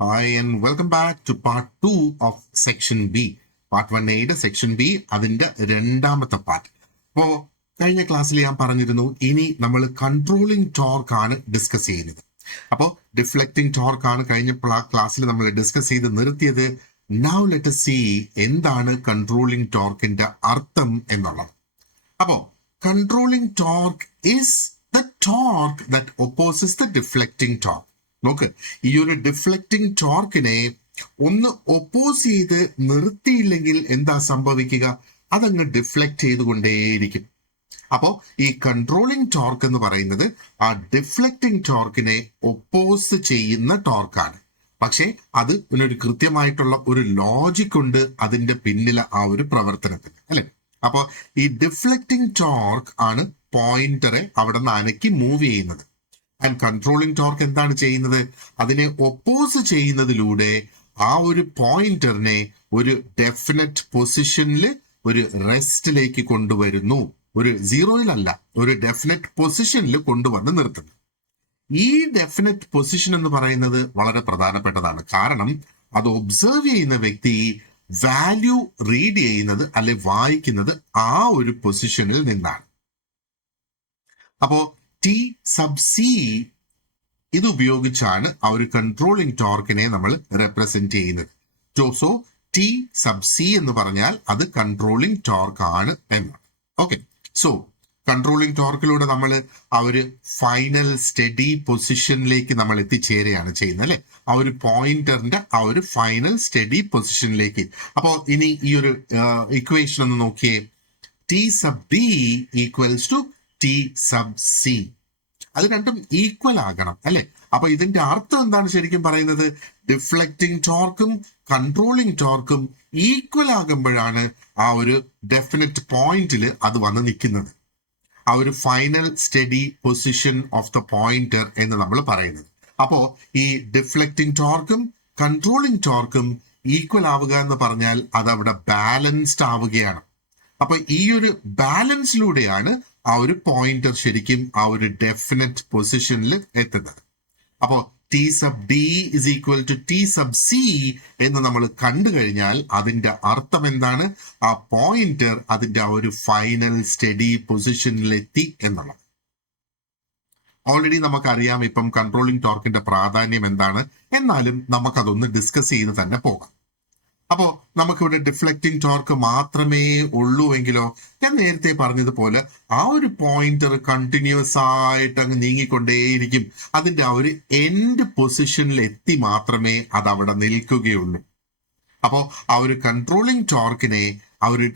Hi and welcome back to part 2 of section B. Part 1A section B അതിന്റെ രണ്ടാമത്തെ part. അപ്പോ കഴിഞ്ഞ ക്ലാസ്സിൽ ഞാൻ പറഞ്ഞിരുന്നു ഇനി നമ്മൾ കൺട്രോളിംഗ് ടോർക്ക് ആണ് ഡിസ്കസ് ചെയ്യുന്നത്. അപ്പോൾ ഡിഫ്ലക്റ്റിംഗ് ടോർക്ക് ആണ് കഴിഞ്ഞ ക്ലാസ്സിൽ നമ്മൾ ഡിസ്കസ് ചെയ്ത് നിർത്തിയത്. നൗ ലെറ്റ് us see എന്താണ് കൺട്രോളിംഗ് ടോർക്കിന്റെ അർത്ഥം എന്നുള്ളത്. അപ്പോ controlling torque is the torque that opposes the deflecting torque. നോക്ക്, ഈ ഒരു ഡിഫ്ലക്റ്റിംഗ് ടോർക്കിനെ ഒന്ന് ഒപ്പോസ് ചെയ്ത് നിർത്തിയില്ലെങ്കിൽ എന്താ സംഭവിക്കുക? അതങ്ങ് ഡിഫ്ലക്ട് ചെയ്തുകൊണ്ടേയിരിക്കും. അപ്പോ ഈ കൺട്രോളിംഗ് ടോർക്ക് എന്ന് പറയുന്നത് ആ ഡിഫ്ലക്റ്റിംഗ് ടോർക്കിനെ ഒപ്പോസ് ചെയ്യുന്ന ടോർക്കാണ്. പക്ഷേ അത് ഒരു കൃത്യമായിട്ടുള്ള ഒരു ലോജിക് ഉണ്ട് അതിന്റെ പിന്നിലെ ആ ഒരു പ്രവർത്തനത്തിന്, അല്ലെ? അപ്പോ ഈ ഡിഫ്ലക്റ്റിംഗ് ടോർക്ക് ആണ് പോയിന്ററെ അവിടെ നിന്ന് അനക്കി മൂവ് ചെയ്യുന്നത്. ആൻഡ് കൺട്രോളിംഗ് ടോർക്ക് എന്താണ് ചെയ്യുന്നത്? അതിനെ ഒപ്പോസ് ചെയ്യുന്നതിലൂടെ ആ ഒരു പോയിന്ററിനെ ഒരു ഡെഫിനറ്റ് പൊസിഷനിൽ ഒരു റെസ്റ്റിലേക്ക് കൊണ്ടുവരുന്നു. ഒരു സീറോയിലല്ല, ഒരു ഡെഫിനറ്റ് പൊസിഷനിൽ കൊണ്ടുവന്ന് നിർത്തുന്നു. ഈ ഡെഫിനറ്റ് പൊസിഷൻ എന്ന് പറയുന്നത് വളരെ പ്രധാനപ്പെട്ടതാണ്. കാരണം അത് ഒബ്സർവ് ചെയ്യുന്ന വ്യക്തി വാല്യൂ റീഡ് ചെയ്യുന്നത് അല്ലെ വായിക്കുന്നത് ആ ഒരു പൊസിഷനിൽ നിന്നാണ്. അപ്പോ ടി സബ് സി ഇത് ഉപയോഗിച്ചാണ് ആ ഒരു കൺട്രോളിംഗ് ടോർക്കിനെ നമ്മൾ റെപ്രസെന്റ് ചെയ്യുന്നത്. സോ ടി സബ് സി എന്ന് പറഞ്ഞാൽ അത് കൺട്രോളിംഗ് ടോർക്ക് ആണ് എന്നാണ്. ഓക്കെ, സോ കൺട്രോളിംഗ് ടോർക്കിലൂടെ നമ്മൾ ആ ഒരു ഫൈനൽ സ്റ്റഡി പൊസിഷനിലേക്ക് നമ്മൾ എത്തിച്ചേരുകയാണ് ചെയ്യുന്നത്, അല്ലെ? ആ ഒരു പോയിന്ററിന്റെ ആ ഒരു ഫൈനൽ സ്റ്റഡി പൊസിഷനിലേക്ക്. അപ്പോ ഇനി ഈ ഒരു ഇക്വേഷൻ ഒന്ന് നോക്കിയേ. T sub B equals to T sub C. അത് രണ്ടും ഈക്വൽ ആകണം, അല്ലെ? അപ്പൊ ഇതിന്റെ അർത്ഥം എന്താണ് ശരിക്കും പറയുന്നത്? ഡിഫ്ലക്റ്റിംഗ് ടോർക്കും കൺട്രോളിംഗ് ടോർക്കും ഈക്വൽ ആകുമ്പോഴാണ് ആ ഒരു ഡെഫിനറ്റ് പോയിന്റിൽ അത് വന്ന് നിൽക്കുന്നത്. ആ ഒരു final study position of the pointer എന്ന് നമ്മൾ പറയുന്നത്. അപ്പോ ഈ ഡിഫ്ലക്റ്റിംഗ് ടോർക്കും കൺട്രോളിംഗ് ടോർക്കും ഈക്വൽ ആവുക എന്ന് പറഞ്ഞാൽ അത് അവിടെ ബാലൻസ്ഡ് ആവുകയാണ്. അപ്പൊ ഈ ഒരു ബാലൻസിലൂടെയാണ് ആ ഒരു പോയിന്റർ ശരിക്കും ആ ഒരു ഡെഫിനറ്റ് പൊസിഷനിൽ എത്തുന്നത്. അപ്പോ T sub D is equal to T sub C എന്ന് നമ്മൾ കണ്ടു കഴിഞ്ഞാൽ അതിന്റെ അർത്ഥം എന്താണ്? ആ പോയിന്റർ അതിന്റെ ആ ഒരു ഫൈനൽ സ്റ്റഡി പൊസിഷനിൽ എത്തി എന്നുള്ളത്. ഓൾറെഡി നമുക്കറിയാം ഇപ്പം കൺട്രോളിംഗ് ടോർക്കിന്റെ പ്രാധാന്യം എന്താണ്. എന്നാലും നമുക്കതൊന്ന് ഡിസ്കസ് ചെയ്ത് തന്നെ പോകാം. അപ്പോ നമുക്കിവിടെ ഡിഫ്ലക്റ്റിംഗ് ടോർക്ക് മാത്രമേ ഉള്ളൂ എങ്കിലോ, ഞാൻ നേരത്തെ പറഞ്ഞതുപോലെ ആ ഒരു പോയിന്റർ കണ്ടിന്യൂസ് ആയിട്ട് അങ്ങ് നീങ്ങിക്കൊണ്ടേയിരിക്കും. അതിന്റെ ആ ഒരു എൻഡ് പൊസിഷനിൽ എത്തി മാത്രമേ അത് അവിടെ നിൽക്കുകയുള്ളൂ. അപ്പോ ആ ഒരു കൺട്രോളിംഗ് ടോർക്കിനെ ആ ഒരു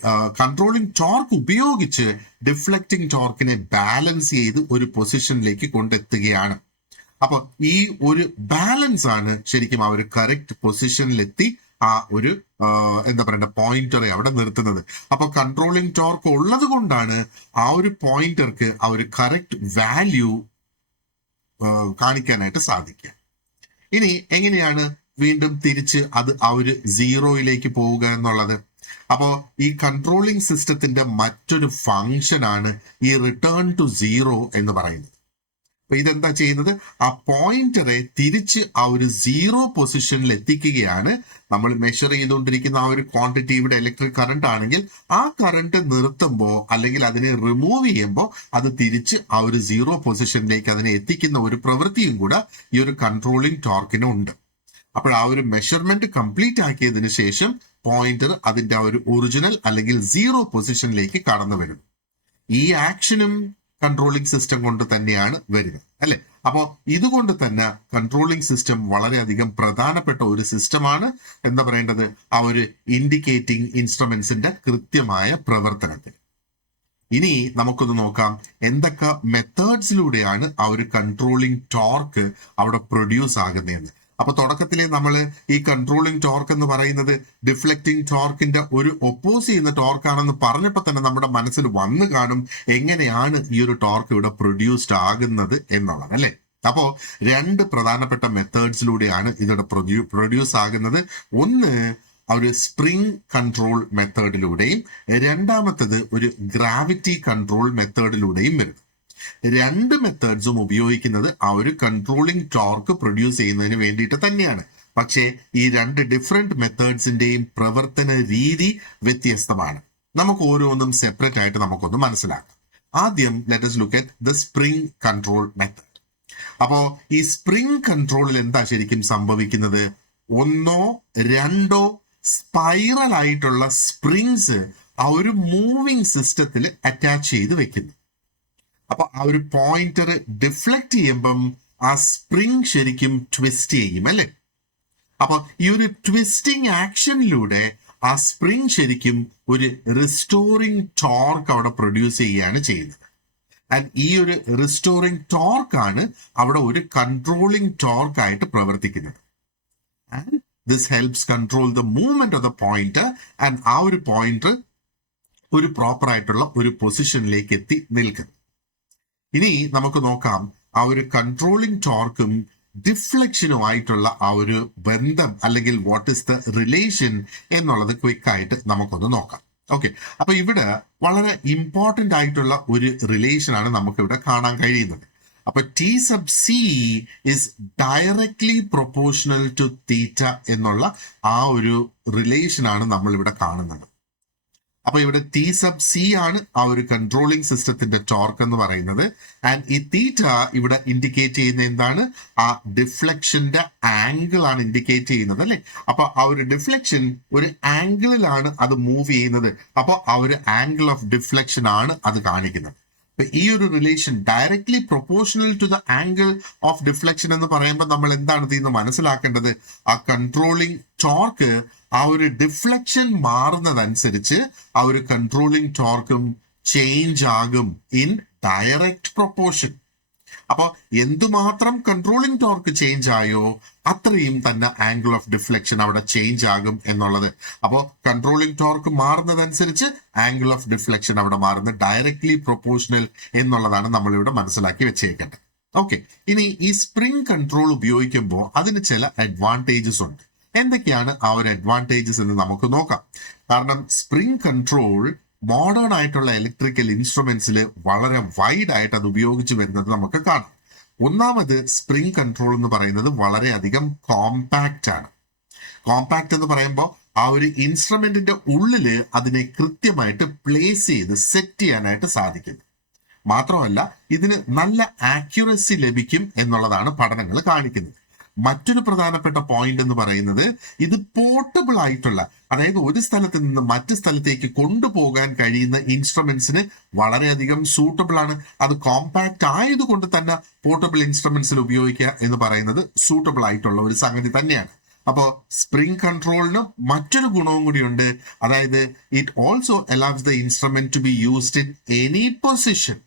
കൺട്രോളിംഗ് ടോർക്ക് ഉപയോഗിച്ച് ഡിഫ്ലക്റ്റിംഗ് ടോർക്കിനെ ബാലൻസ് ചെയ്ത് ഒരു പൊസിഷനിലേക്ക് കൊണ്ടെത്തുകയാണ്. അപ്പൊ ഈ ഒരു ബാലൻസ് ആണ് ശരിക്കും ആ ഒരു കറക്റ്റ് പൊസിഷനിലെത്തി ആ ഒരു എന്താ പറയണ്ട പോയിന്ററെ അവിടെ നിർത്തുന്നത്. അപ്പൊ കൺട്രോളിംഗ് ടോർക്ക് ഉള്ളത് കൊണ്ടാണ് ആ ഒരു പോയിന്റർക്ക് ആ ഒരു കറക്റ്റ് വാല്യൂ കാണിക്കാനായിട്ട് സാധിക്കുക. ഇനി എങ്ങനെയാണ് വീണ്ടും തിരിച്ച് അത് ആ ഒരു സീറോയിലേക്ക് പോവുക എന്നുള്ളത്? അപ്പോ ഈ കൺട്രോളിംഗ് സിസ്റ്റത്തിന്റെ മറ്റൊരു ഫങ്ഷൻ ആണ് ഈ റിട്ടേൺ ടു സീറോ എന്ന് പറയുന്നത്. അപ്പൊ ഇതെന്താ ചെയ്യുന്നത്? ആ പോയിന്ററെ തിരിച്ച് ആ ഒരു സീറോ പൊസിഷനിൽ എത്തിക്കുകയാണ്. നമ്മൾ മെഷർ ചെയ്തുകൊണ്ടിരിക്കുന്ന ആ ഒരു ക്വാണ്ടിറ്റി ഇവിടെ ഇലക്ട്രിക് കറണ്ട് ആണെങ്കിൽ ആ കറണ്ട് നിർത്തുമ്പോൾ അല്ലെങ്കിൽ അതിനെ റിമൂവ് ചെയ്യുമ്പോൾ അത് തിരിച്ച് ആ ഒരു സീറോ പൊസിഷനിലേക്ക് അതിനെ എത്തിക്കുന്ന ഒരു പ്രവൃത്തിയും കൂടെ ഈ ഒരു കൺട്രോളിംഗ് ടോർക്കിന് ഉണ്ട്. അപ്പോൾ ആ ഒരു മെഷർമെന്റ് കംപ്ലീറ്റ് ആക്കിയതിനു ശേഷം പോയിന്റർ അതിന്റെ ആ ഒരു ഒറിജിനൽ അല്ലെങ്കിൽ സീറോ പൊസിഷനിലേക്ക് കടന്നു വരും. ഈ ആക്ഷനും കൺട്രോളിംഗ് സിസ്റ്റം കൊണ്ട് തന്നെയാണ് വരുന്നത്, അല്ലെ? അപ്പോ ഇതുകൊണ്ട് തന്നെ കൺട്രോളിംഗ് സിസ്റ്റം വളരെയധികം പ്രധാനപ്പെട്ട ഒരു സിസ്റ്റമാണ്. എന്താ പറയേണ്ടത്? ആ ഒരു ഇൻഡിക്കേറ്റിംഗ് ഇൻസ്ട്രുമെന്റ്സിന്റെ കൃത്യമായ പ്രവർത്തനത്തിൽ. ഇനി നമുക്കൊന്ന് നോക്കാം എന്തൊക്കെ മെത്തേഡ്സിലൂടെയാണ് ആ ഒരു കൺട്രോളിംഗ് ടോർക്ക് അവിടെ പ്രൊഡ്യൂസ് ആകുന്നതെന്ന്. അപ്പൊ തുടക്കത്തിലെ നമ്മൾ ഈ കൺട്രോളിംഗ് ടോർക്ക് എന്ന് പറയുന്നത് ഡിഫ്ലക്റ്റിംഗ് ടോർക്കിന്റെ ഒരു ഒപ്പോസ് ചെയ്യുന്ന ടോർക്കാണെന്ന് പറഞ്ഞപ്പോൾ തന്നെ നമ്മുടെ മനസ്സിൽ വന്നു കാണും എങ്ങനെയാണ് ഈ ഒരു ടോർക്ക് ഇവിടെ പ്രൊഡ്യൂസ്ഡ് ആകുന്നത് എന്നുള്ളത്, അല്ലെ? അപ്പോ രണ്ട് പ്രധാനപ്പെട്ട മെത്തേഡ്സിലൂടെയാണ് ഇതിവിടെ പ്രൊഡ്യൂസ് ആകുന്നത്. ഒന്ന് ഒരു സ്പ്രിംഗ് കൺട്രോൾ മെത്തേഡിലൂടെയും രണ്ടാമത്തത് ഒരു ഗ്രാവിറ്റി കൺട്രോൾ മെത്തേഡിലൂടെയും വരുന്നു. രണ്ട് മെത്തേഡ്സും ഉപയോഗിക്കുന്നത് ആ ഒരു കൺട്രോളിംഗ് ടോർക്ക് പ്രൊഡ്യൂസ് ചെയ്യുന്നതിന് വേണ്ടിയിട്ട് തന്നെയാണ്. പക്ഷേ ഈ രണ്ട് ഡിഫറെന്റ് മെത്തേഡ്സിന്റെയും പ്രവർത്തന രീതി വ്യത്യസ്തമാണ്. നമുക്ക് ഓരോന്നും സെപ്പറേറ്റ് ആയിട്ട് നമുക്കൊന്ന് മനസ്സിലാക്കാം. ആദ്യം let us look at the spring control method. അപ്പോ ഈ സ്പ്രിംഗ് കൺട്രോളിൽ എന്താ ശരിക്കും സംഭവിക്കുന്നത്? ഒന്നോ രണ്ടോ സ്പൈറൽ ആയിട്ടുള്ള സ്പ്രിങ്സ് ആ ഒരു മൂവിങ് സിസ്റ്റത്തിൽ അറ്റാച്ച് ചെയ്ത് വെക്കുന്നു. അപ്പൊ ആ ഒരു പോയിന്റർ ഡിഫ്ലക്ട് ചെയ്യുമ്പം ആ സ്പ്രിംഗ് ശരിക്കും ട്വിസ്റ്റ് ചെയ്യും അല്ലെ. അപ്പൊ ഈ ഒരു ട്വിസ്റ്റിംഗ് ആക്ഷനിലൂടെ ആ സ്പ്രിംഗ് ശരിക്കും ഒരു റിസ്റ്റോറിംഗ് ടോർക്ക് അവിടെ പ്രൊഡ്യൂസ് ചെയ്യുകയാണ് ചെയ്യുന്നത്. ആൻഡ് ഈ ഒരു റിസ്റ്റോറിംഗ് ടോർക്ക് ആണ് അവിടെ ഒരു കൺട്രോളിംഗ് ടോർക്ക് ആയിട്ട് പ്രവർത്തിക്കുന്നത്. And this helps control the movement of the pointer. And ആ ഒരു പോയിന്റർ ഒരു പ്രോപ്പർ ആയിട്ടുള്ള ഒരു പൊസിഷനിലേക്ക് എത്തി നിൽക്കുന്നു. ഇനി നമുക്ക് നോക്കാം ആ ഒരു കൺട്രോളിംഗ് ടോർക്കും ഡിഫ്ലക്ഷനുമായിട്ടുള്ള ആ ഒരു ബന്ധം, അല്ലെങ്കിൽ വാട്ട് ഇസ് ദ റിലേഷൻ എന്നുള്ളത് ക്വിക്ക് ആയിട്ട് നമുക്കൊന്ന് നോക്കാം. ഓക്കെ, അപ്പൊ ഇവിടെ വളരെ ഇമ്പോർട്ടന്റ് ആയിട്ടുള്ള ഒരു റിലേഷൻ ആണ് നമുക്ക് ഇവിടെ കാണാൻ കഴിയുന്നത്. അപ്പൊ T sub C is directly proportional to theta എന്നുള്ള ആ ഒരു റിലേഷൻ ആണ് നമ്മൾ ഇവിടെ കാണുന്നത്. അപ്പൊ ഇവിടെ ടി സബ് സി ആണ് ആ ഒരു കൺട്രോളിംഗ് സിസ്റ്റത്തിന്റെ ടോർക്ക് എന്ന് പറയുന്നത്. ആൻഡ് ഈ തീറ്റ ഇവിടെ ഇൻഡിക്കേറ്റ് ചെയ്യുന്ന എന്താണ്? ആ ഡിഫ്ലക്ഷന്റെ ആംഗിൾ ആണ് ഇൻഡിക്കേറ്റ് ചെയ്യുന്നത് അല്ലെ. അപ്പൊ ആ ഒരു ഡിഫ്ലക്ഷൻ ഒരു ആംഗിളിലാണ് അത് മൂവ് ചെയ്യുന്നത്. അപ്പൊ ആ ഒരു ആംഗിൾ ഓഫ് ഡിഫ്ലക്ഷൻ ആണ് അത് കാണിക്കുന്നത്. ഈ ഒരു relation directly proportional to the angle of deflection എന്ന് പറയുമ്പോൾ നമ്മൾ എന്താണ് ഇതിൽ നിന്ന് മനസ്സിലാക്കേണ്ടത്? ആ കൺട്രോളിംഗ് ടോർക്ക് ആ ഒരു ഡിഫ്ലക്ഷൻ മാറുന്നതനുസരിച്ച് ആ ഒരു കൺട്രോളിംഗ് ടോർക്കും ചേഞ്ച് ആകും ഇൻ ഡയറക്റ്റ് പ്രൊപ്പോർഷൻ. അപ്പൊ എന്തുമാത്രം കൺട്രോളിംഗ് ടോർക്ക് ചേഞ്ച് ആയോ അത്രയും തന്നെ ആംഗിൾ ഓഫ് ഡിഫ്ലക്ഷൻ അവിടെ ചേഞ്ച് ആകും എന്നുള്ളത്. അപ്പോൾ കൺട്രോളിംഗ് ടോർക്ക് മാറുന്നതനുസരിച്ച് ആംഗിൾ ഓഫ് ഡിഫ്ലക്ഷൻ അവിടെ മാറുന്നത് ഡയറക്ട്ലി പ്രൊപ്പോർഷണൽ എന്നുള്ളതാണ് നമ്മൾ ഇവിടെ മനസ്സിലാക്കി വെച്ചേക്കേണ്ടത്. ഓക്കെ, ഇനി ഈ സ്പ്രിംഗ് കൺട്രോൾ ഉപയോഗിക്കുമ്പോൾ അതിന് ചില അഡ്വാൻറ്റേജസ് ഉണ്ട്. എന്തൊക്കെയാണ് ആ ഒരു അഡ്വാൻറ്റേജസ് എന്ന് നമുക്ക് നോക്കാം. കാരണം സ്പ്രിംഗ് കൺട്രോൾ മോഡേൺ ആയിട്ടുള്ള ഇലക്ട്രിക്കൽ ഇൻസ്ട്രുമെന്റ്സിൽ വളരെ വൈഡ് ആയിട്ട് അത് ഉപയോഗിച്ച് വരുന്നത് നമുക്ക് കാണാം. ഒന്നാമത് സ്പ്രിംഗ് കൺട്രോൾ എന്ന് പറയുന്നത് വളരെയധികം കോമ്പാക്റ്റ് ആണ്. കോമ്പാക്റ്റ് എന്ന് പറയുമ്പോൾ ആ ഒരു ഇൻസ്ട്രുമെന്റിന്റെ ഉള്ളില് അതിനെ കൃത്യമായിട്ട് പ്ലേസ് ചെയ്ത് സെറ്റ് ചെയ്യാനായിട്ട് സാധിക്കുന്നു. മാത്രമല്ല ഇതിന് നല്ല ആക്യുറസി ലഭിക്കും എന്നുള്ളതാണ് പഠനങ്ങൾ കാണിക്കുന്നത്. മറ്റൊരു പ്രധാനപ്പെട്ട പോയിന്റ് എന്ന് പറയുന്നത് ഇത് പോർട്ടബിൾ ആയിട്ടുള്ള, അതായത് ഒരു സ്ഥലത്ത് നിന്ന് മറ്റു സ്ഥലത്തേക്ക് കൊണ്ടുപോകാൻ കഴിയുന്ന ഇൻസ്ട്രുമെന്റ്സിന് വളരെയധികം സൂട്ടബിൾ ആണ്. അത് കോമ്പാക്ട് ആയതുകൊണ്ട് തന്നെ പോർട്ടബിൾ ഇൻസ്ട്രുമെന്റ്സിൽ ഉപയോഗിക്കുക എന്ന് പറയുന്നത് സൂട്ടബിൾ ആയിട്ടുള്ള ഒരു സംഗതി തന്നെയാണ്. അപ്പോൾ സ്പ്രിംഗ് കൺട്രോളിന് മറ്റൊരു ഗുണവും കൂടിയുണ്ട്. അതായത് it also allows the instrument to be used in any position.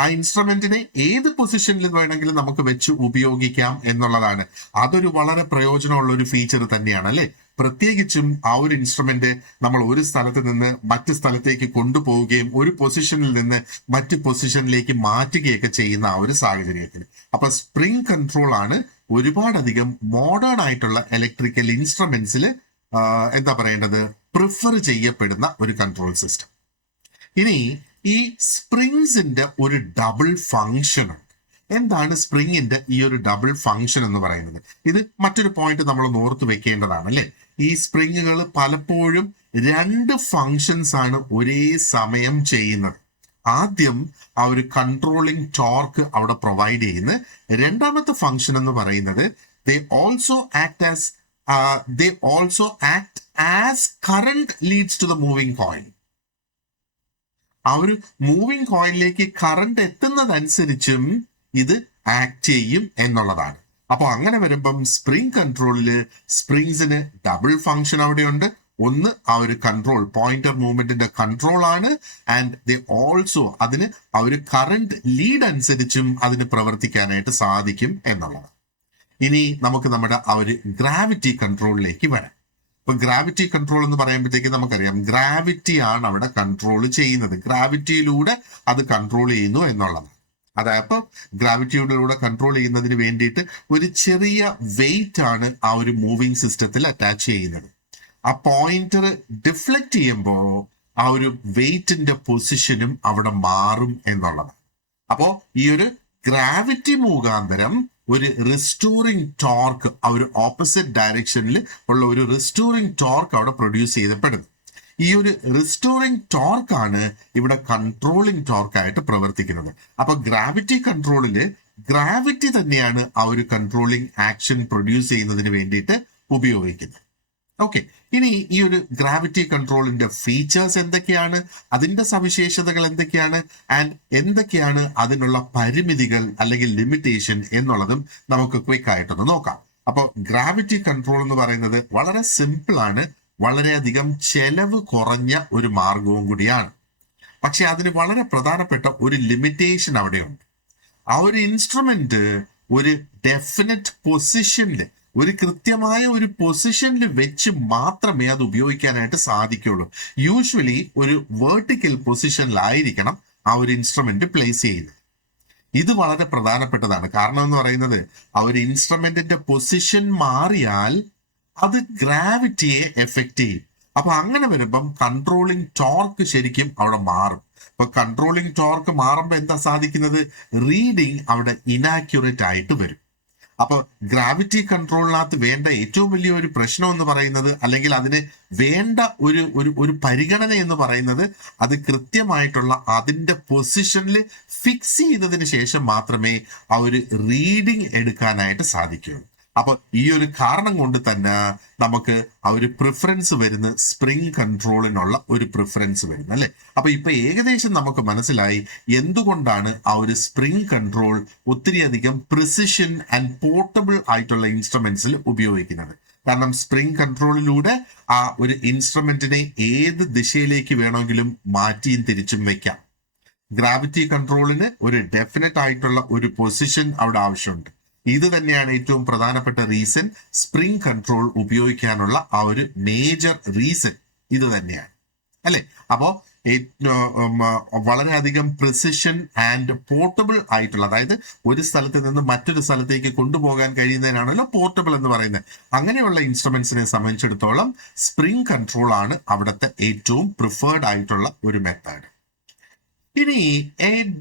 ആ ഇൻസ്ട്രുമെന്റിനെ ഏത് പൊസിഷനിൽ വേണമെങ്കിലും നമുക്ക് വെച്ച് ഉപയോഗിക്കാം എന്നുള്ളതാണ്. അതൊരു വളരെ പ്രയോജനമുള്ള ഒരു ഫീച്ചർ തന്നെയാണ് അല്ലെ. പ്രത്യേകിച്ചും ആ ഒരു ഇൻസ്ട്രുമെന്റ് നമ്മൾ ഒരു സ്ഥലത്ത് നിന്ന് മറ്റു സ്ഥലത്തേക്ക് കൊണ്ടുപോവുകയും ഒരു പൊസിഷനിൽ നിന്ന് മറ്റു പൊസിഷനിലേക്ക് മാറ്റുകയൊക്കെ ചെയ്യുന്ന ആ ഒരു സാഹചര്യത്തിൽ. അപ്പൊ സ്പ്രിംഗ് കൺട്രോൾ ആണ് ഒരുപാടധികം മോഡേൺ ആയിട്ടുള്ള ഇലക്ട്രിക്കൽ ഇൻസ്ട്രുമെന്റ്സിൽ എന്താ പറയേണ്ടത്, പ്രിഫർ ചെയ്യപ്പെടുന്ന ഒരു കൺട്രോൾ സിസ്റ്റം. ഇനി ഈ സ്പ്രിങ്സിന്റെ ഒരു ഡബിൾ ഫങ്ഷൻ ഉണ്ട്. എന്താണ് സ്പ്രിങ്ങിന്റെ ഈ ഒരു ഡബിൾ ഫങ്ഷൻ എന്ന് പറയുന്നത്? ഇത് മറ്റൊരു പോയിന്റ് നമ്മൾ ഓർത്ത് വെക്കേണ്ടതാണ് അല്ലെ. ഈ സ്പ്രിങ്ങുകൾ പലപ്പോഴും രണ്ട് ഫങ്ഷൻസ് ആണ് ഒരേ സമയം ചെയ്യുന്നത്. ആദ്യം ആ ഒരു കൺട്രോളിംഗ് ടോർക്ക് അവിടെ പ്രൊവൈഡ് ചെയ്യുന്ന. രണ്ടാമത്തെ ഫങ്ഷൻ എന്ന് പറയുന്നത് they also act as current leads to the moving coil. ആ ഒരു മൂവിങ് കോയിലിലേക്ക് കറണ്ട് എത്തുന്നതനുസരിച്ചും ഇത് ആക്ട് ചെയ്യും എന്നുള്ളതാണ്. അപ്പൊ അങ്ങനെ വരുമ്പം സ്പ്രിംഗ് കൺട്രോളില് സ്പ്രിങ്സിന് ഡബിൾ ഫങ്ഷൻ അവിടെയുണ്ട്. ഒന്ന് ആ ഒരു കൺട്രോൾ പോയിന്റർ മൂവ്മെന്റിന്റെ കൺട്രോൾ ആണ്. ആൻഡ് ദേ ഓൾസോ അതിന് ആ ഒരു കറണ്ട് ലീഡ് അനുസരിച്ചും അതിന് പ്രവർത്തിക്കാനായിട്ട് സാധിക്കും എന്നുള്ളതാണ്. ഇനി നമുക്ക് നമ്മുടെ ആ ഒരു ഗ്രാവിറ്റി കൺട്രോളിലേക്ക് വരാം. ഇപ്പൊ ഗ്രാവിറ്റി കൺട്രോൾ എന്ന് പറയുമ്പോഴത്തേക്ക് നമുക്കറിയാം ഗ്രാവിറ്റി ആണ് അവിടെ കൺട്രോൾ ചെയ്യുന്നത്. ഗ്രാവിറ്റിയിലൂടെ അത് കൺട്രോൾ ചെയ്യുന്നു എന്നുള്ളതാണ്. അതായത് ഗ്രാവിറ്റിയിലൂടെ കൺട്രോൾ ചെയ്യുന്നതിന് വേണ്ടിയിട്ട് ഒരു ചെറിയ വെയിറ്റ് ആണ് ആ ഒരു മൂവിങ് സിസ്റ്റത്തിൽ അറ്റാച്ച് ചെയ്യുന്നത്. ആ പോയിന്റർ ഡിഫ്ലക്ട് ചെയ്യുമ്പോൾ ആ ഒരു വെയിറ്റിന്റെ പൊസിഷനും അവിടെ മാറും എന്നുള്ളതാണ്. അപ്പോ ഈ ഒരു ഗ്രാവിറ്റി മുഖാന്തരം ഒരു റിസ്റ്റോറിംഗ് ടോർക്ക്, ആ ഒരു ഓപ്പോസിറ്റ് ഡയറക്ഷനിൽ ഉള്ള ഒരു റിസ്റ്റോറിംഗ് ടോർക്ക് അവിടെ പ്രൊഡ്യൂസ് ചെയ്യപ്പെടുന്നു. ഈ ഒരു റിസ്റ്റോറിംഗ് ടോർക്ക് ആണ് ഇവിടെ കൺട്രോളിംഗ് ടോർക്ക് ആയിട്ട് പ്രവർത്തിക്കുന്നത്. അപ്പൊ ഗ്രാവിറ്റി കൺട്രോളില് ഗ്രാവിറ്റി തന്നെയാണ് ആ ഒരു കൺട്രോളിംഗ് ആക്ഷൻ പ്രൊഡ്യൂസ് ചെയ്യുന്നതിന് വേണ്ടിയിട്ട് ഉപയോഗിക്കുന്നത്. ഓക്കെ, ഇനി ഈ ഒരു ഗ്രാവിറ്റി കൺട്രോളിന്റെ ഫീച്ചേഴ്സ് എന്തൊക്കെയാണ്, അതിന്റെ സവിശേഷതകൾ എന്തൊക്കെയാണ്, ആൻഡ് എന്തൊക്കെയാണ് അതിനുള്ള പരിമിതികൾ അല്ലെങ്കിൽ ലിമിറ്റേഷൻ എന്നുള്ളതും നമുക്ക് ക്വിക്ക് ആയിട്ടൊന്ന് നോക്കാം. അപ്പോൾ ഗ്രാവിറ്റി കൺട്രോൾ എന്ന് പറയുന്നത് വളരെ സിമ്പിൾ ആണ്, വളരെയധികം ചെലവ് കുറഞ്ഞ ഒരു മാർഗവും കൂടിയാണ്. പക്ഷെ അതിന് വളരെ പ്രധാനപ്പെട്ട ഒരു ലിമിറ്റേഷൻ അവിടെയുണ്ട്. ആ ഒരു ഇൻസ്ട്രുമെന്റ് ഒരു ഡെഫിനറ്റ് പൊസിഷനിൽ, ഒരു കൃത്യമായ ഒരു പൊസിഷനിൽ വെച്ച് മാത്രമേ അത് ഉപയോഗിക്കാനായിട്ട് സാധിക്കുള്ളൂ. യൂഷ്വലി ഒരു വെർട്ടിക്കൽ പൊസിഷനിലായിരിക്കണം ആ ഒരു ഇൻസ്ട്രുമെന്റ് പ്ലേസ് ചെയ്യുന്നത്. ഇത് വളരെ പ്രധാനപ്പെട്ടതാണ്. കാരണം എന്ന് പറയുന്നത് ആ ഒരു ഇൻസ്ട്രുമെന്റിന്റെ പൊസിഷൻ മാറിയാൽ അത് ഗ്രാവിറ്റിയെ എഫക്റ്റ് ചെയ്യും. അപ്പൊ അങ്ങനെ വരുമ്പം കൺട്രോളിംഗ് ടോർക്ക് ശരിക്കും അവിടെ മാറും. അപ്പൊ കൺട്രോളിംഗ് ടോർക്ക് മാറുമ്പോൾ എന്താ സാധിക്കുന്നത്, റീഡിങ് അവിടെ ഇനാക്യുറേറ്റ് ആയിട്ട് വരും. അപ്പൊ ഗ്രാവിറ്റി കൺട്രോളിനകത്ത് വേണ്ട ഏറ്റവും വലിയ ഒരു പ്രശ്നം എന്ന് പറയുന്നത്, അല്ലെങ്കിൽ അതിന് വേണ്ട ഒരു പരിഗണന എന്ന് പറയുന്നത്, അത് കൃത്യമായിട്ടുള്ള അതിന്റെ പൊസിഷനിൽ ഫിക്സ് ചെയ്തതിന് ശേഷം മാത്രമേ ആ ഒരു റീഡിങ് എടുക്കാനായിട്ട് സാധിക്കുകയുള്ളൂ. അപ്പൊ ഈ ഒരു കാരണം കൊണ്ട് തന്നെ നമുക്ക് ആ ഒരു പ്രിഫറൻസ് വരുന്ന സ്പ്രിംഗ് കൺട്രോളിനുള്ള ഒരു പ്രിഫറൻസ് വരുന്നത് അല്ലെ. അപ്പൊ ഇപ്പൊ ഏകദേശം നമുക്ക് മനസ്സിലായി എന്തുകൊണ്ടാണ് ആ ഒരു സ്പ്രിംഗ് കൺട്രോൾ ഒത്തിരിയധികം പ്രിസിഷൻ ആൻഡ് പോർട്ടബിൾ ആയിട്ടുള്ള ഇൻസ്ട്രുമെന്റ്സിൽ ഉപയോഗിക്കുന്നത്. കാരണം സ്പ്രിംഗ് കൺട്രോളിലൂടെ ആ ഒരു ഇൻസ്ട്രുമെന്റിനെ ഏത് ദിശയിലേക്ക് വേണമെങ്കിലും മാറ്റിയും തിരിച്ചും വെക്കാം. ഗ്രാവിറ്റി കൺട്രോളിന് ഒരു ഡെഫിനറ്റ് ആയിട്ടുള്ള ഒരു പൊസിഷൻ അവിടെ ആവശ്യമുണ്ട്. ഇത് തന്നെയാണ് ഏറ്റവും പ്രധാനപ്പെട്ട റീസൺ, സ്പ്രിംഗ് കൺട്രോൾ ഉപയോഗിക്കാനുള്ള ആ ഒരു മേജർ റീസൺ ഇത് തന്നെയാണ് അല്ലെ. അപ്പോ വളരെയധികം പ്രിസിഷൻ ആൻഡ് പോർട്ടബിൾ ആയിട്ടുള്ള, അതായത് ഒരു സ്ഥലത്ത് നിന്ന് മറ്റൊരു സ്ഥലത്തേക്ക് കൊണ്ടുപോകാൻ കഴിയുന്നതിനാണല്ലോ പോർട്ടബിൾ എന്ന് പറയുന്നത്. അങ്ങനെയുള്ള ഇൻസ്ട്രുമെന്റ്സിനെ സംബന്ധിച്ചിടത്തോളം സ്പ്രിംഗ് കൺട്രോൾ ആണ് അവിടുത്തെ ഏറ്റവും പ്രിഫേർഡ് ആയിട്ടുള്ള ഒരു മെത്തേഡ്. ഇനി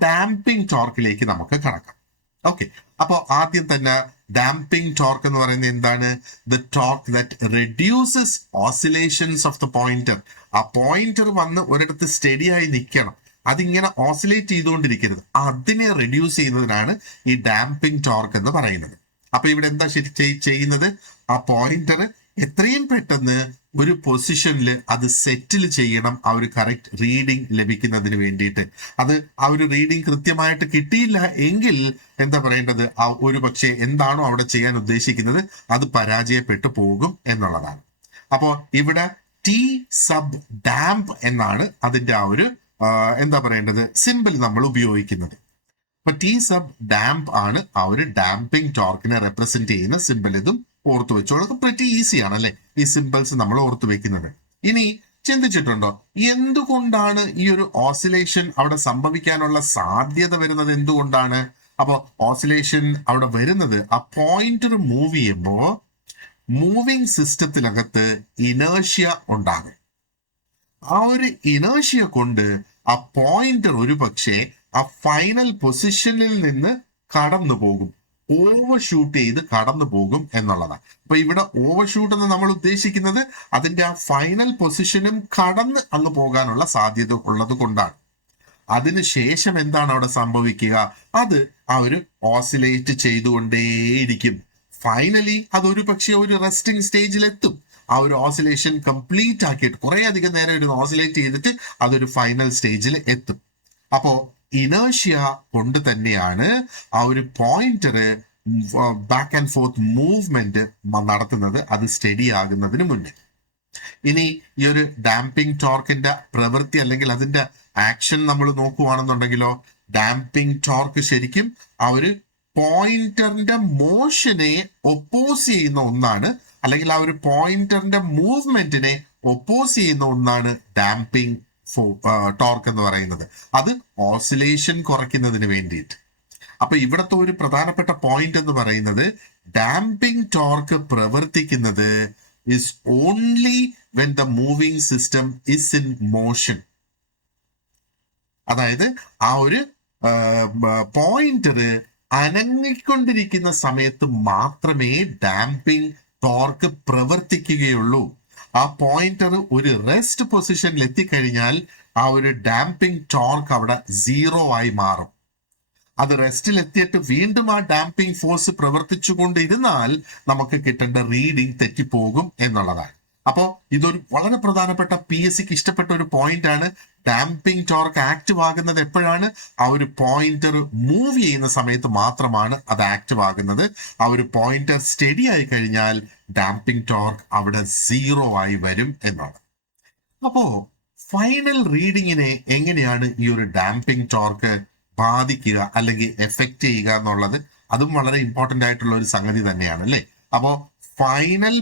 ഡാമ്പിംഗ് ടോർക്കിലേക്ക് നമുക്ക് കടക്കാം. ഓക്കെ, അപ്പോ ആദ്യം തന്നെ ഡാമ്പിംഗ് ടോർക്ക് എന്ന് പറയുന്നത് എന്താണ്? The torque that reduces oscillations of the pointer. ആ പോയിന്റർ വന്ന് ഒരിടത്ത് സ്റ്റഡി ആയി നിൽക്കണം, അതിങ്ങനെ ഓസിലേറ്റ് ചെയ്തുകൊണ്ടിരിക്കരുത്. അതിനെ റെഡ്യൂസ് ചെയ്യുന്നതിനാണ് ഈ ഡാമ്പിംഗ് ടോർക്ക് എന്ന് പറയുന്നത്. അപ്പൊ ഇവിടെ എന്താ ചെയ്യുന്നത്, ആ പോയിന്റർ എത്രയും പെട്ടെന്ന് ഒരു പൊസിഷനിൽ അത് സെറ്റിൽ ചെയ്യണം, ആ ഒരു കറക്റ്റ് റീഡിംഗ് ലഭിക്കുന്നതിന് വേണ്ടിയിട്ട്. അത് ആ ഒരു റീഡിംഗ് കൃത്യമായിട്ട് കിട്ടിയില്ല എങ്കിൽ എന്താ പറയേണ്ടത്, ആ ഒരു പക്ഷേ എന്താണോ അവിടെ ചെയ്യാൻ ഉദ്ദേശിക്കുന്നത് അത് പരാജയപ്പെട്ടു പോകും എന്നുള്ളതാണ്. അപ്പോ ഇവിടെ ടി സബ് ഡാംപ് എന്നാണ് അതിന്റെ ആ ഒരു എന്താ പറയേണ്ടത് സിമ്പിൾ നമ്മൾ ഉപയോഗിക്കുന്നത്. അപ്പൊ ടി സബ് ഡാംപ് ആണ് ആ ഒരു ഡാമ്പിംഗ് ടോർക്കിനെ റെപ്രസെന്റ് ചെയ്യുന്ന സിമ്പിൾ. ഇതും ഓർത്തു വെച്ചോളൂ, പ്രിറ്റി ഈസിയാണ് അല്ലെ ഈ സിമ്പിൾസ് നമ്മൾ ഓർത്തു വെക്കുന്നത്. ഇനി ചിന്തിച്ചിട്ടുണ്ടോ എന്തുകൊണ്ടാണ് ഈ ഒരു ഓസിലേഷൻ അവിടെ സംഭവിക്കാനുള്ള സാധ്യത വരുന്നത്? എന്തുകൊണ്ടാണ്? അപ്പൊ ഓസിലേഷൻ അവിടെ വരുന്നത് ആ പോയിന്റർ മൂവ് ചെയ്യുമ്പോ മൂവിങ് സിസ്റ്റത്തിനകത്ത് ഇനേർഷ്യ ഉണ്ടാകും. ആ ഒരു ഇനേർഷ്യ കൊണ്ട് ആ പോയിന്റർ ഒരു പക്ഷേ ആ ഫൈനൽ പൊസിഷനിൽ നിന്ന് കടന്നു പോകും, ഓവർഷൂട്ട് ചെയ്ത് കടന്നു പോകും എന്നുള്ളതാണ്. അപ്പൊ ഇവിടെ ഓവർഷൂട്ട് എന്ന് നമ്മൾ ഉദ്ദേശിക്കുന്നത് അതിന്റെ ആ ഫൈനൽ പൊസിഷനും കടന്ന് അങ്ങ് പോകാനുള്ള സാധ്യത ഉള്ളത് കൊണ്ടാണ്. അതിനുശേഷം എന്താണ് അവിടെ സംഭവിക്കുക, അത് ആ ഒരു ഓസിലേറ്റ് ചെയ്തുകൊണ്ടേയിരിക്കും. ഫൈനലി അതൊരു പക്ഷേ ഒരു റെസ്റ്റിംഗ് സ്റ്റേജിൽ എത്തും. ആ ഒരു ഓസിലേഷൻ കംപ്ലീറ്റ് ആക്കിയിട്ട് കുറെ അധികം നേരം ഒരു ഓസിലേറ്റ് ചെയ്തിട്ട് അതൊരു ഫൈനൽ സ്റ്റേജിൽ എത്തും. അപ്പോ ഇനേർഷ്യ കൊണ്ട് തന്നെയാണ് ആ ഒരു pointer back and fourth movement നടത്തുന്നത്, അത് സ്റ്റഡി ആകുന്നതിന് മുന്നേ. ഇനി ഈ ഒരു ഡാമ്പിംഗ് ടോർക്കിന്റെ പ്രവൃത്തി അല്ലെങ്കിൽ അതിന്റെ ആക്ഷൻ നമ്മൾ നോക്കുകയാണെന്നുണ്ടെങ്കിലോ, ഡാമ്പിംഗ് ടോർക്ക് ശരിക്കും ആ ഒരു പോയിന്ററിന്റെ മോഷനെ ഒപ്പോസ് ചെയ്യുന്ന ഒന്നാണ്, അല്ലെങ്കിൽ ആ ഒരു പോയിന്ററിന്റെ മൂവ്മെന്റിനെ ഒപ്പോസ് ചെയ്യുന്ന ഒന്നാണ് ഡാമ്പിംഗ് ടോർക്ക് എന്ന് പറയുന്നത്. അത് ഓസിലേഷൻ കുറയ്ക്കുന്നതിന് വേണ്ടിയിട്ട്. അപ്പൊ ഇവിടത്തെ ഒരു പ്രധാനപ്പെട്ട പോയിന്റ് എന്ന് പറയുന്നത് ഡാമ്പിംഗ് ടോർക്ക് പ്രവർത്തിക്കുന്നത് is only when the moving system is in motion. അതായത് ആ ഒരു പോയിന്റർ അനങ്ങിക്കൊണ്ടിരിക്കുന്ന സമയത്ത് മാത്രമേ ഡാമ്പിംഗ് ടോർക്ക് പ്രവർത്തിക്കുകയുള്ളൂ. ആ പോയിന്റർ ഒരു റെസ്റ്റ് പൊസിഷനിൽ എത്തിക്കഴിഞ്ഞാൽ ആ ഒരു ഡാമ്പിംഗ് ടോർക്ക് അവിടെ 0 ആയി മാറും. അത് റെസ്റ്റിൽ എത്തിയിട്ട് വീണ്ടും ആ ഡാമ്പിംഗ് ഫോഴ്സ് പ്രവർത്തിച്ചുകൊണ്ടിരുന്നാൽ നമുക്ക് കിട്ടേണ്ട റീഡിംഗ് തെറ്റിപ്പോകും എന്നുള്ളതാണ്. അപ്പോൾ ഇതൊരു വളരെ പ്രധാനപ്പെട്ട PSCക്ക് ഇഷ്ടപ്പെട്ട ഒരു പോയിന്റ് ആണ്. ഡാമ്പിംഗ് ടോർക്ക് ആക്റ്റീവ് ആകുന്നത് എപ്പോഴാണ്? ആ ഒരു പോയിന്റർ മൂവ് ചെയ്യുന്ന സമയത്ത് മാത്രമാണ് അത് ആക്റ്റീവ് ആകുന്നത്. ആ ഒരു പോയിന്റർ സ്റ്റഡി ആയി കഴിഞ്ഞാൽ ഡാമ്പിംഗ് ടോർക്ക് അവിടെ 0 ആയി വരും എന്നാണ്. അപ്പോ ഫൈനൽ റീഡിങ്ങിനെ എങ്ങനെയാണ് ഈ ഒരു ഡാമ്പിംഗ് ടോർക്ക് ബാധിക്കുക അല്ലെങ്കിൽ എഫക്റ്റ് ചെയ്യുക എന്നുള്ളത് അതും വളരെ ഇമ്പോർട്ടന്റ് ആയിട്ടുള്ള ഒരു സംഗതി തന്നെയാണ് അല്ലേ. അപ്പോ ഫൈനൽ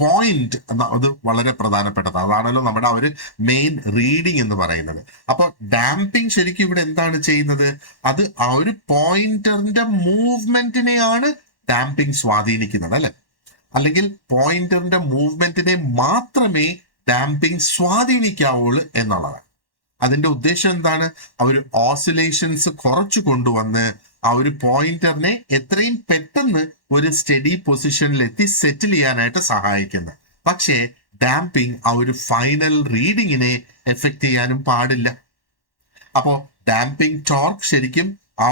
പോയിന്റ് അത് വളരെ പ്രധാനപ്പെട്ടതാണ്. അതാണല്ലോ നമ്മുടെ ആ ഒരു മെയിൻ റീഡിങ് എന്ന് പറയുന്നത്. അപ്പൊ ഡാമ്പിംഗ് ശരിക്കും ഇവിടെ എന്താണ് ചെയ്യുന്നത്? അത് ആ ഒരു പോയിന്ററിന്റെ മൂവ്മെന്റിനെയാണ് ഡാമ്പിംഗ് സ്വാധീനിക്കുന്നത് അല്ലെ. അല്ലെങ്കിൽ പോയിന്ററിന്റെ മൂവ്മെന്റിനെ മാത്രമേ ഡാമ്പിംഗ് സ്വാധീനിക്കാവുള്ളൂ എന്നുള്ളതാണ്. അതിന്റെ ഉദ്ദേശം എന്താണ്? ആ ഒരു ഓസിലേഷൻസ് കുറച്ചു കൊണ്ടുവന്ന് ആ ഒരു പോയിന്ററിനെ എത്രയും പെട്ടെന്ന് ഒരു സ്റ്റഡി പൊസിഷനിൽ എത്തി സെറ്റിൽ ചെയ്യാനായിട്ട് സഹായിക്കുന്നത്. പക്ഷേ ഡാമ്പിംഗ് ആ ഒരു ഫൈനൽ റീഡിങ്ങിനെ എഫക്ട് ചെയ്യാനും പാടില്ല. അപ്പോ ഡാമ്പിംഗ് ടോർക്ക് ശരിക്കും ആ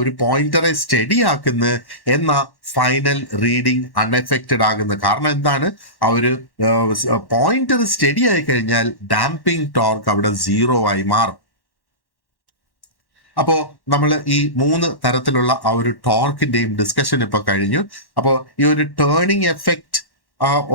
ഒരു പോയിന്ററെ സ്റ്റഡി ആക്കുന്ന എന്ന ഫൈനൽ റീഡിംഗ് അൺഎഫക്റ്റഡ് ആകുന്നത്. കാരണം എന്താണ്? ആ ഒരു പോയിന്റർ സ്റ്റഡി ആയി കഴിഞ്ഞാൽ ഡാമ്പിംഗ് ടോർക്ക് അവിടെ 0 ആയി മാറും. അപ്പോ നമ്മൾ ഈ 3 തരത്തിലുള്ള ആ ഒരു ടോർക്കിന്റെയും ഡിസ്കഷൻ ഇപ്പൊ കഴിഞ്ഞു. അപ്പോ ഈ ഒരു ടേണിംഗ് എഫക്ട്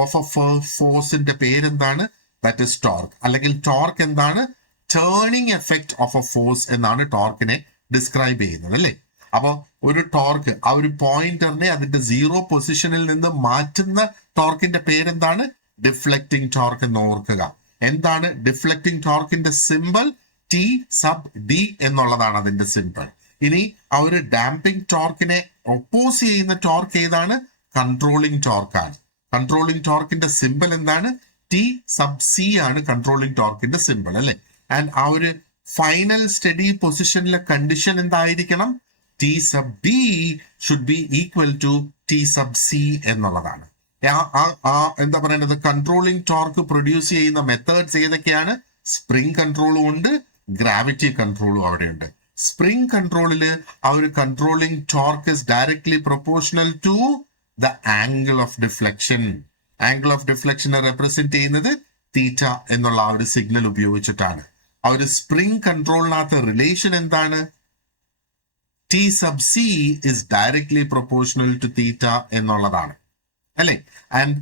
ഓഫ് എ ഫോഴ്സിന്റെ പേരെന്താണ്? That is torque. അല്ലെങ്കിൽ ടോർക്ക് എന്താണ്? Turning effect of A force എന്നാണ് ടോർക്കിനെ ഡിസ്ക്രൈബ് ചെയ്യുന്നത് അല്ലേ. അപ്പൊ ഒരു ടോർക്ക് ആ ഒരു പോയിന്ററിനെ അതിന്റെ 0 പൊസിഷനിൽ നിന്ന് മാറ്റുന്ന ടോർക്കിന്റെ പേരെന്താണ്? ഡിഫ്ലക്റ്റിംഗ് ടോർക്ക് എന്ന് ഓർക്കുക. എന്താണ് ഡിഫ്ലക്റ്റിംഗ് ടോർക്കിന്റെ സിമ്പിൾ? T sub D എന്നുള്ളതാണ് അതിന്റെ സിമ്പിൾ. ഇനി ആ ഒരു ഡാമ്പിംഗ് ടോർക്കിനെ ഒപ്പോസ് ചെയ്യുന്ന ടോർക്ക് ഏതാണ്? കൺട്രോളിംഗ് ടോർക്കാണ്. കൺട്രോളിംഗ് ടോർക്കിന്റെ സിമ്പിൾ എന്താണ്? T sub C ആണ് കൺട്രോളിംഗ് ടോർക്കിന്റെ സിമ്പിൾ അല്ലെ. ആൻഡ് ആ ഒരു ഫൈനൽ സ്റ്റഡി പൊസിഷനിലെ കണ്ടീഷൻ എന്തായിരിക്കണം? T sub D should be equal to T sub C എന്നുള്ളതാണ്. എന്താ പറയുന്നത്? കൺട്രോളിംഗ് ടോർക്ക് പ്രൊഡ്യൂസ് ചെയ്യുന്ന മെത്തേഡ്സ് ഏതൊക്കെയാണ്? സ്പ്രിംഗ് കൺട്രോളും ഉണ്ട്, ഗ്രാവിറ്റി കൺട്രോളും അവിടെയുണ്ട്. സ്പ്രിംഗ് കൺട്രോളില് ആ ഒരു controlling torque is directly proportional to the angle of deflection. Angle of ഡിഫ്ലക്ഷനെ റെപ്രസെന്റ് ചെയ്യുന്നത് തീറ്റ എന്നുള്ള ആ ഒരു സിഗ്നൽ ഉപയോഗിച്ചിട്ടാണ്. ആ ഒരു സ്പ്രിംഗ് കൺട്രോളിനകത്ത് റിലേഷൻ എന്താണ്? T sub C is directly proportional to theta എന്നുള്ളതാണ് അല്ലെ. ആൻഡ്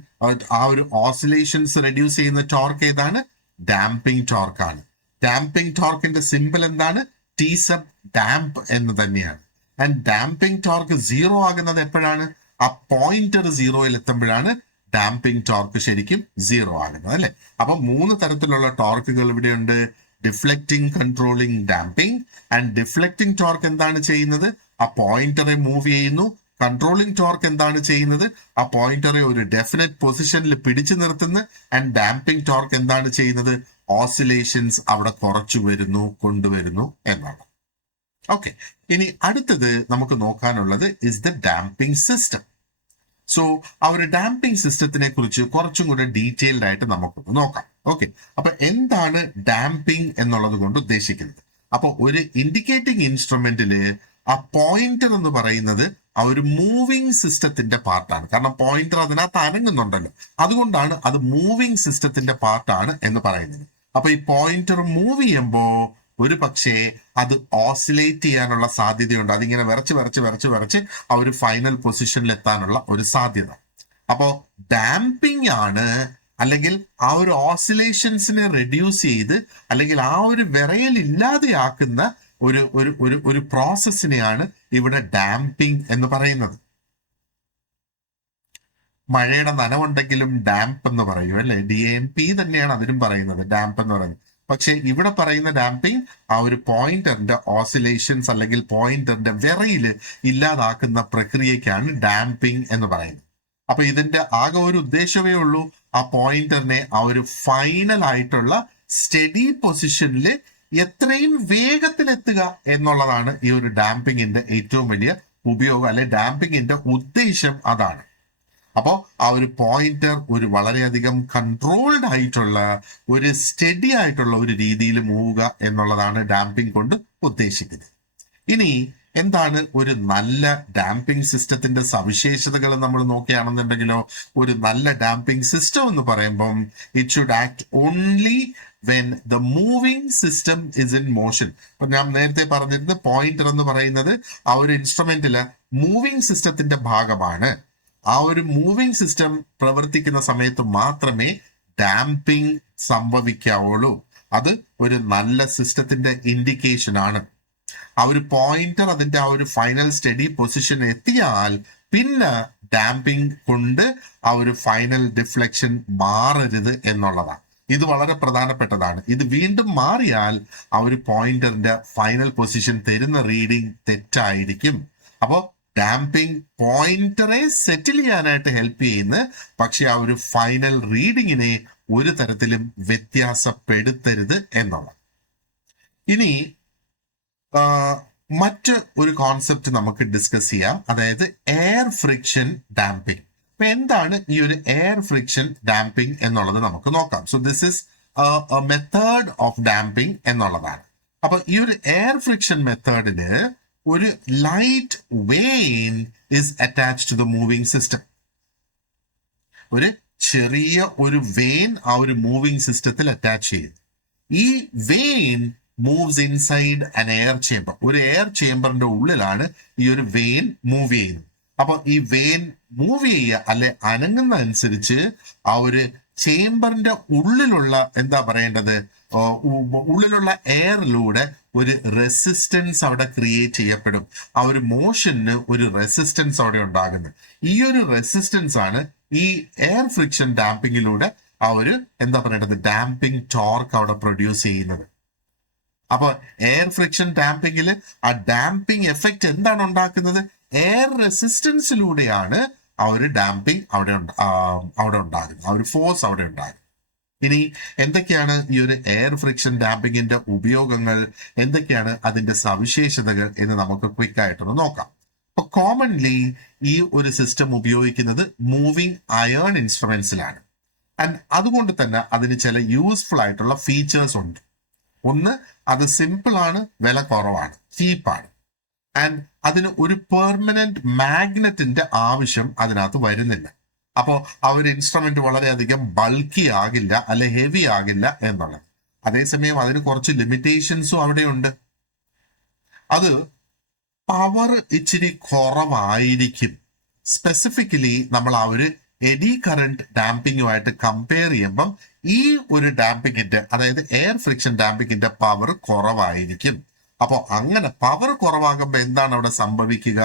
ആ ഒരു ഓസിലേഷൻസ് റെഡ്യൂസ് ചെയ്യുന്ന ടോർക്ക് ഏതാണ്? ഡാമ്പിംഗ് ടോർക്കാണ്. ഡാമ്പിംഗ് ടോർക്കിന്റെ സിമ്പിൾ എന്താണ്? T sub ഡാംപ് എന്ന് തന്നെയാണ്. ആൻഡ് ഡാമ്പിംഗ് ടോർക്ക് 0 ആകുന്നത് എപ്പോഴാണ്? ആ പോയിന്റർ 0യിൽ എത്തുമ്പോഴാണ് ഡാമ്പിംഗ് ടോർക്ക് ശരിക്കും 0 ആകുന്നത് അല്ലെ. അപ്പൊ 3 തരത്തിലുള്ള ടോർക്കുകൾ ഇവിടെയുണ്ട്. Deflecting, controlling, damping. And deflecting torque എന്താണ് ചെയ്യുന്നത്? ആ പോയിന്ററെ മൂവ് ചെയ്യുന്നു. കൺട്രോളിംഗ് ടോർക്ക് എന്താണ് ചെയ്യുന്നത്? ആ പോയിന്ററെ ഒരു ഡെഫിനറ്റ് പൊസിഷനിൽ പിടിച്ചു നിർത്തുന്നു. ആൻഡ് ഡാമ്പിംഗ് ടോർക്ക് എന്താണ് ചെയ്യുന്നത്? ഓസിലേഷൻസ് അവിടെ കുറച്ചു കൊണ്ടുവരുന്നു എന്നാണ്. ഓക്കെ, ഇനി അടുത്തത് നമുക്ക് നോക്കാനുള്ളത് is the damping system. So ആ ഒരു ഡാമ്പിംഗ് സിസ്റ്റത്തിനെ കുറിച്ച് കുറച്ചും കൂടെ ഡീറ്റെയിൽഡ് ആയിട്ട് നമുക്കൊന്ന് നോക്കാം. ഓക്കെ, അപ്പൊ എന്താണ് ഡാമ്പിംഗ് എന്നുള്ളത് കൊണ്ട് ഉദ്ദേശിക്കുന്നത്? അപ്പൊ ഒരു ഇൻഡിക്കേറ്റിംഗ് ഇൻസ്ട്രുമെന്റില് ആ പോയിന്റർ എന്ന് പറയുന്നത് ആ ഒരു മൂവിങ് സിസ്റ്റത്തിന്റെ പാർട്ടാണ്. കാരണം പോയിന്റർ അതിനകത്ത് അനങ്ങുന്നുണ്ടല്ലോ, അതുകൊണ്ടാണ് അത് മൂവിങ് സിസ്റ്റത്തിന്റെ പാർട്ടാണ് എന്ന് പറയുന്നത്. അപ്പൊ ഈ പോയിന്റർ മൂവ് ചെയ്യുമ്പോ ഒരു പക്ഷേ അത് ഓസിലേറ്റ് ചെയ്യാനുള്ള സാധ്യതയുണ്ട്. അതിങ്ങനെ വിറച്ച് ആ ഒരു ഫൈനൽ പൊസിഷനിൽ എത്താനുള്ള ഒരു സാധ്യത. അപ്പോ ഡാമ്പിംഗ് ആണ്, അല്ലെങ്കിൽ ആ ഒരു ഓസിലേഷൻസിനെ റെഡ്യൂസ് ചെയ്ത് അല്ലെങ്കിൽ ആ ഒരു വിറയൽ ഇല്ലാതെയാക്കുന്ന ഒരു പ്രോസസ്സിനെയാണ് ഇവിടെ ഡാമ്പിംഗ് എന്ന് പറയുന്നത്. മഴയുടെ നനവുണ്ടെങ്കിലും ഡാംപ് എന്ന് പറയും അല്ലെ. DAMP തന്നെയാണ് അതിനും പറയുന്നത്, ഡാംപ് എന്ന് പറയുന്നത്. പക്ഷെ ഇവിടെ പറയുന്ന ഡാമ്പിംഗ് ആ ഒരു പോയിന്ററിന്റെ ഓസിലേഷൻസ് അല്ലെങ്കിൽ പോയിന്ററിന്റെ വിറയില് ഇല്ലാതാക്കുന്ന പ്രക്രിയക്കാണ് ഡാമ്പിംഗ് എന്ന് പറയുന്നത്. അപ്പൊ ഇതിന്റെ ആകെ ഒരു ഉദ്ദേശമേ ഉള്ളൂ, ആ പോയിന്ററിനെ ആ ഒരു ഫൈനൽ ആയിട്ടുള്ള സ്റ്റഡി പൊസിഷനിൽ എത്രയും വേഗത്തിലെത്തുക എന്നുള്ളതാണ് ഈ ഒരു ഡാമ്പിങ്ങിന്റെ ഏറ്റവും വലിയ ഉപയോഗം, അല്ലെ ഡാമ്പിങ്ങിന്റെ ഉദ്ദേശം അതാണ്. അപ്പോൾ ആ ഒരു പോയിന്റർ ഒരു വളരെയധികം കൺട്രോൾഡ് ആയിട്ടുള്ള ഒരു സ്റ്റഡി ആയിട്ടുള്ള ഒരു രീതിയിൽ മൂവുക എന്നുള്ളതാണ് ഡാമ്പിംഗ് കൊണ്ട് ഉദ്ദേശിക്കുന്നത്. ഇനി എന്താണ് ഒരു നല്ല ഡാമ്പിംഗ് സിസ്റ്റത്തിന്റെ സവിശേഷതകൾ നമ്മൾ നോക്കുകയാണെന്നുണ്ടെങ്കിലോ, ഒരു നല്ല ഡാമ്പിംഗ് സിസ്റ്റം എന്ന് പറയുമ്പം it should act only when the moving system is in motion. അപ്പൊ ഞാൻ നേരത്തെ പറഞ്ഞിരുന്നത് പോയിന്റർ എന്ന് പറയുന്നത് ആ ഒരു ഇൻസ്ട്രുമെന്റില് മൂവിങ് സിസ്റ്റത്തിന്റെ ഭാഗമാണ്. ആ ഒരു മൂവിങ് സിസ്റ്റം പ്രവർത്തിക്കുന്ന സമയത്ത് മാത്രമേ ഡാമ്പിംഗ് സംഭവിക്കാവുള്ളൂ. അത് ഒരു നല്ല സിസ്റ്റത്തിന്റെ ഇൻഡിക്കേഷൻ ആണ്. ആ ഒരു പോയിന്റർ അതിന്റെ ആ ഒരു ഫൈനൽ സ്റ്റഡി പൊസിഷൻ എത്തിയാൽ പിന്നെ ഡാമ്പിംഗ് കൊണ്ട് ആ ഒരു ഫൈനൽ ഡിഫ്ലക്ഷൻ മാറരുത് എന്നുള്ളതാണ്. ഇത് വളരെ പ്രധാനപ്പെട്ടതാണ്. ഇത് വീണ്ടും മാറിയാൽ ആ ഒരു പോയിന്ററിന്റെ ഫൈനൽ പൊസിഷൻ തരുന്ന റീഡിംഗ് തെറ്റായിരിക്കും. അപ്പോൾ ഡാമ്പിംഗ് പോയിന്ററെ സെറ്റിൽ ചെയ്യാനായിട്ട് ഹെൽപ്പ് ചെയ്യുന്നു, പക്ഷെ ആ ഒരു ഫൈനൽ റീഡിങ്ങിനെ ഒരു തരത്തിലും വ്യത്യാസപ്പെടുത്തരുത് എന്നുള്ളത്. ഇനി മറ്റ് ഒരു കോൺസെപ്റ്റ് നമുക്ക് ഡിസ്കസ് ചെയ്യാം, അതായത് എയർ ഫ്രിക്ഷൻ ഡാമ്പിംഗ്. അപ്പൊ എന്താണ് ഈ ഒരു എയർ ഫ്രിക്ഷൻ ഡാമ്പിംഗ് എന്നുള്ളത് നമുക്ക് നോക്കാം. So this is a method of damping എന്നുള്ളതാണ്. അപ്പൊ ഈ ഒരു എയർ ഫ്രിക്ഷൻ മെത്തേഡിന് ഒരു light vane is attached to the moving system. ഒരു ചെറിയ ഒരു വെയിൻ ആ ഒരു മൂവിംഗ് സിസ്റ്റത്തിൽ അറ്റാച്ച് ചെയ്യും. ഈ vane moves inside an air chamber. ഒരു എയർ ചേംബറിന്റെ ഉള്ളിലാണ് ഈ ഒരു വെയിൻ മൂവ് ചെയ്യുന്നത്. അപ്പൊ ഈ വെയിൻ മൂവ് ചെയ്യുക അല്ലെ അനങ്ങുന്ന അനുസരിച്ച് ആ ഒരു ചേംബറിന്റെ ഉള്ളിലുള്ള എന്താ പറയേണ്ടത്, ഉള്ളിലുള്ള എയറിലൂടെ ഒരു റെസിസ്റ്റൻസ് അവിടെ ക്രിയേറ്റ് ചെയ്യപ്പെടും. ആ ഒരു മോഷന് ഒരു റെസിസ്റ്റൻസ് അവിടെ ഉണ്ടാകുന്നത്. ഈ ഒരു റെസിസ്റ്റൻസ് ആണ് ഈ എയർ ഫ്രിക്ഷൻ ഡാമ്പിങ്ങിലൂടെ ആ ഒരു എന്താ പറയേണ്ടത് ഡാമ്പിംഗ് ടോർക്ക് അവിടെ പ്രൊഡ്യൂസ് ചെയ്യുന്നത്. അപ്പൊ എയർ ഫ്രിക്ഷൻ ഡാമ്പിങ്ങിൽ ആ ഡാമ്പിംഗ് എഫക്റ്റ് എന്താണ് ഉണ്ടാക്കുന്നത്? എയർ റെസിസ്റ്റൻസിലൂടെയാണ് ആ ഒരു ഡാമ്പിംഗ് അവിടെ ഉണ്ടാകുന്നത്, ആ ഒരു ഫോഴ്സ് അവിടെ ഉണ്ടാകുന്നത്. ഇനി എന്തൊക്കെയാണ് ഈ ഒരു എയർ ഫ്രിക്ഷൻ ഡാമ്പിങ്ങിന്റെ ഉപയോഗങ്ങൾ, എന്തൊക്കെയാണ് അതിന്റെ സവിശേഷതകൾ എന്ന് നമുക്ക് ക്വിക്ക് ആയിട്ടൊന്ന് നോക്കാം. അപ്പൊ കോമൺലി ഈ ഒരു സിസ്റ്റം ഉപയോഗിക്കുന്നത് മൂവിങ് അയേൺ ഇൻസ്ട്രുമെന്റ്സിലാണ്. ആൻഡ് അതുകൊണ്ട് തന്നെ അതിന് ചില യൂസ്ഫുൾ ആയിട്ടുള്ള ഫീച്ചേഴ്സ് ഉണ്ട്. ഒന്ന്, അത് സിമ്പിൾ ആണ്, വില കുറവാണ്, ചീപ്പാണ്. ആൻഡ് അതിന് ഒരു പെർമനന്റ് മാഗ്നറ്റിന്റെ ആവശ്യം അതിനകത്ത് വരുന്നില്ല. അപ്പോൾ ആ ഒരു ഇൻസ്ട്രുമെന്റ് വളരെയധികം ബൾക്കി ആകില്ല, അല്ലെ ഹെവി ആകില്ല എന്നുള്ളത്. അതേസമയം അതിന് കുറച്ച് ലിമിറ്റേഷൻസും അവിടെയുണ്ട്. അത് പവർ ഇച്ചിരി കുറവായിരിക്കും. സ്പെസിഫിക്കലി നമ്മൾ ആ ഒരു എഡി കറന്റ് ഡാമ്പിങ്ങുമായിട്ട് കമ്പയർ ചെയ്യുമ്പം ഈ ഒരു ഡാമ്പിങ്ങിന്റെ, അതായത് എയർ ഫ്രിക്ഷൻ ഡാമ്പിങ്ങിന്റെ പവർ കുറവായിരിക്കും. അപ്പോൾ അങ്ങനെ പവർ കുറവാകുമ്പോൾ എന്താണ് അവിടെ സംഭവിക്കുക?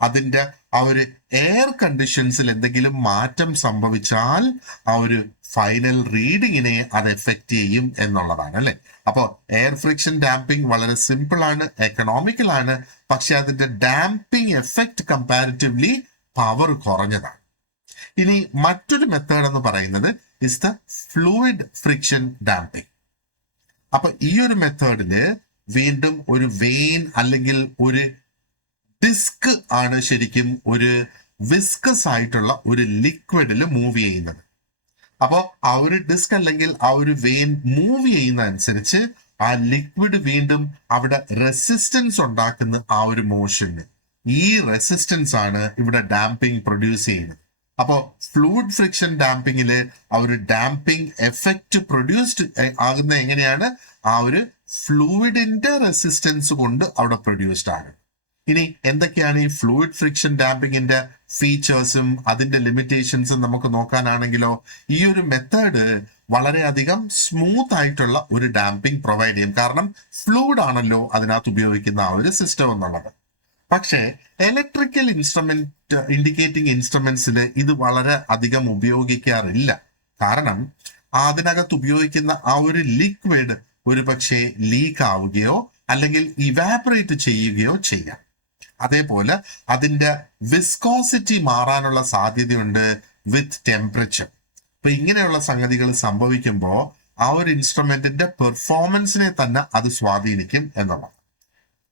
അതിന്റെ ആ ഒരു എയർ കണ്ടീഷൻസിൽ എന്തെങ്കിലും മാറ്റം സംഭവിച്ചാൽ ആ ഒരു ഫൈനൽ റീഡിങ്ങിനെ അത് എഫക്റ്റ് ചെയ്യും എന്നുള്ളതാണ്, അല്ലെ? അപ്പോൾ എയർ ഫ്രിക്ഷൻ ഡാമ്പിംഗ് വളരെ സിമ്പിൾ ആണ്, എക്കണോമിക്കൽ ആണ്, പക്ഷെ അതിന്റെ ഡാമ്പിംഗ് എഫക്റ്റ് കമ്പാരിറ്റീവ്ലി പവർ കുറഞ്ഞതാണ്. ഇനി മറ്റൊരു മെത്തേഡ് എന്ന് പറയുന്നത് is the fluid friction damping. അപ്പൊ ഈ ഒരു മെത്തേഡില് വീണ്ടും ഒരു വെയിൻ അല്ലെങ്കിൽ ഒരു ഡിസ്ക് ആണ് ശരിക്കും ഒരു വിസ്കസ് ആയിട്ടുള്ള ഒരു ലിക്വിഡിൽ മൂവ് ചെയ്യുന്നത്. അപ്പോൾ ആ ഒരു ഡിസ്ക് അല്ലെങ്കിൽ ആ ഒരു വെയിൻ മൂവ് ചെയ്യുന്ന അനുസരിച്ച് ആ ലിക്വിഡ് വീണ്ടും അവിടെ റെസിസ്റ്റൻസ് ഉണ്ടാക്കുന്ന ആ ഒരു മോഷന്. ഈ റെസിസ്റ്റൻസ് ആണ് ഇവിടെ ഡാമ്പിംഗ് പ്രൊഡ്യൂസ് ചെയ്യുന്നത്. അപ്പോൾ ഫ്ലൂയിഡ് ഫ്രിക്ഷൻ ഡാമ്പിങ്ങില് ആ ഒരു ഡാമ്പിംഗ് എഫക്റ്റ് പ്രൊഡ്യൂസ്ഡ് ആകുന്ന എങ്ങനെയാണ്? ആ ഒരു ഫ്ലൂയിഡിന്റെ റെസിസ്റ്റൻസ് കൊണ്ട് അവിടെ പ്രൊഡ്യൂസ്ഡ് ആണ്. ഇനി എന്തൊക്കെയാണ് ഈ ഫ്ലൂയിഡ് ഫ്രിക്ഷൻ ഡാമ്പിങ്ങിന്റെ ഫീച്ചേഴ്സും അതിന്റെ ലിമിറ്റേഷൻസും നമുക്ക് നോക്കാനാണെങ്കിലോ, ഈ ഒരു മെത്തേഡ് വളരെയധികം സ്മൂത്ത് ആയിട്ടുള്ള ഒരു ഡാമ്പിംഗ് പ്രൊവൈഡ് ചെയ്യും. കാരണം ഫ്ലൂയിഡ് ആണല്ലോ അതിനകത്ത് ഉപയോഗിക്കുന്ന ആ ഒരു സിസ്റ്റം എന്നുള്ളത്. പക്ഷേ ഇലക്ട്രിക്കൽ ഇൻസ്ട്രുമെന്റ് ഇൻഡിക്കേറ്റിംഗ് ഇൻസ്ട്രുമെന്റ്സിൽ ഇത് വളരെ അധികം ഉപയോഗിക്കാറില്ല. കാരണം അതിനകത്ത് ഉപയോഗിക്കുന്ന ആ ഒരു ലിക്വിഡ് ഒരു പക്ഷേ ലീക്ക് ആവുകയോ അല്ലെങ്കിൽ ഇവാപറേറ്റ് ചെയ്യുകയോ ചെയ്യാം. അതേപോലെ അതിന്റെ വിസ്കോസിറ്റി മാറാനുള്ള സാധ്യതയുണ്ട് വിത്ത് ടെമ്പറേച്ചർ. അപ്പൊ ഇങ്ങനെയുള്ള സംഗതികൾ സംഭവിക്കുമ്പോൾ ആ ഒരു ഇൻസ്ട്രുമെന്റിന്റെ പെർഫോമൻസിനെ തന്നെ അത് സ്വാധീനിക്കും എന്നുള്ളത്.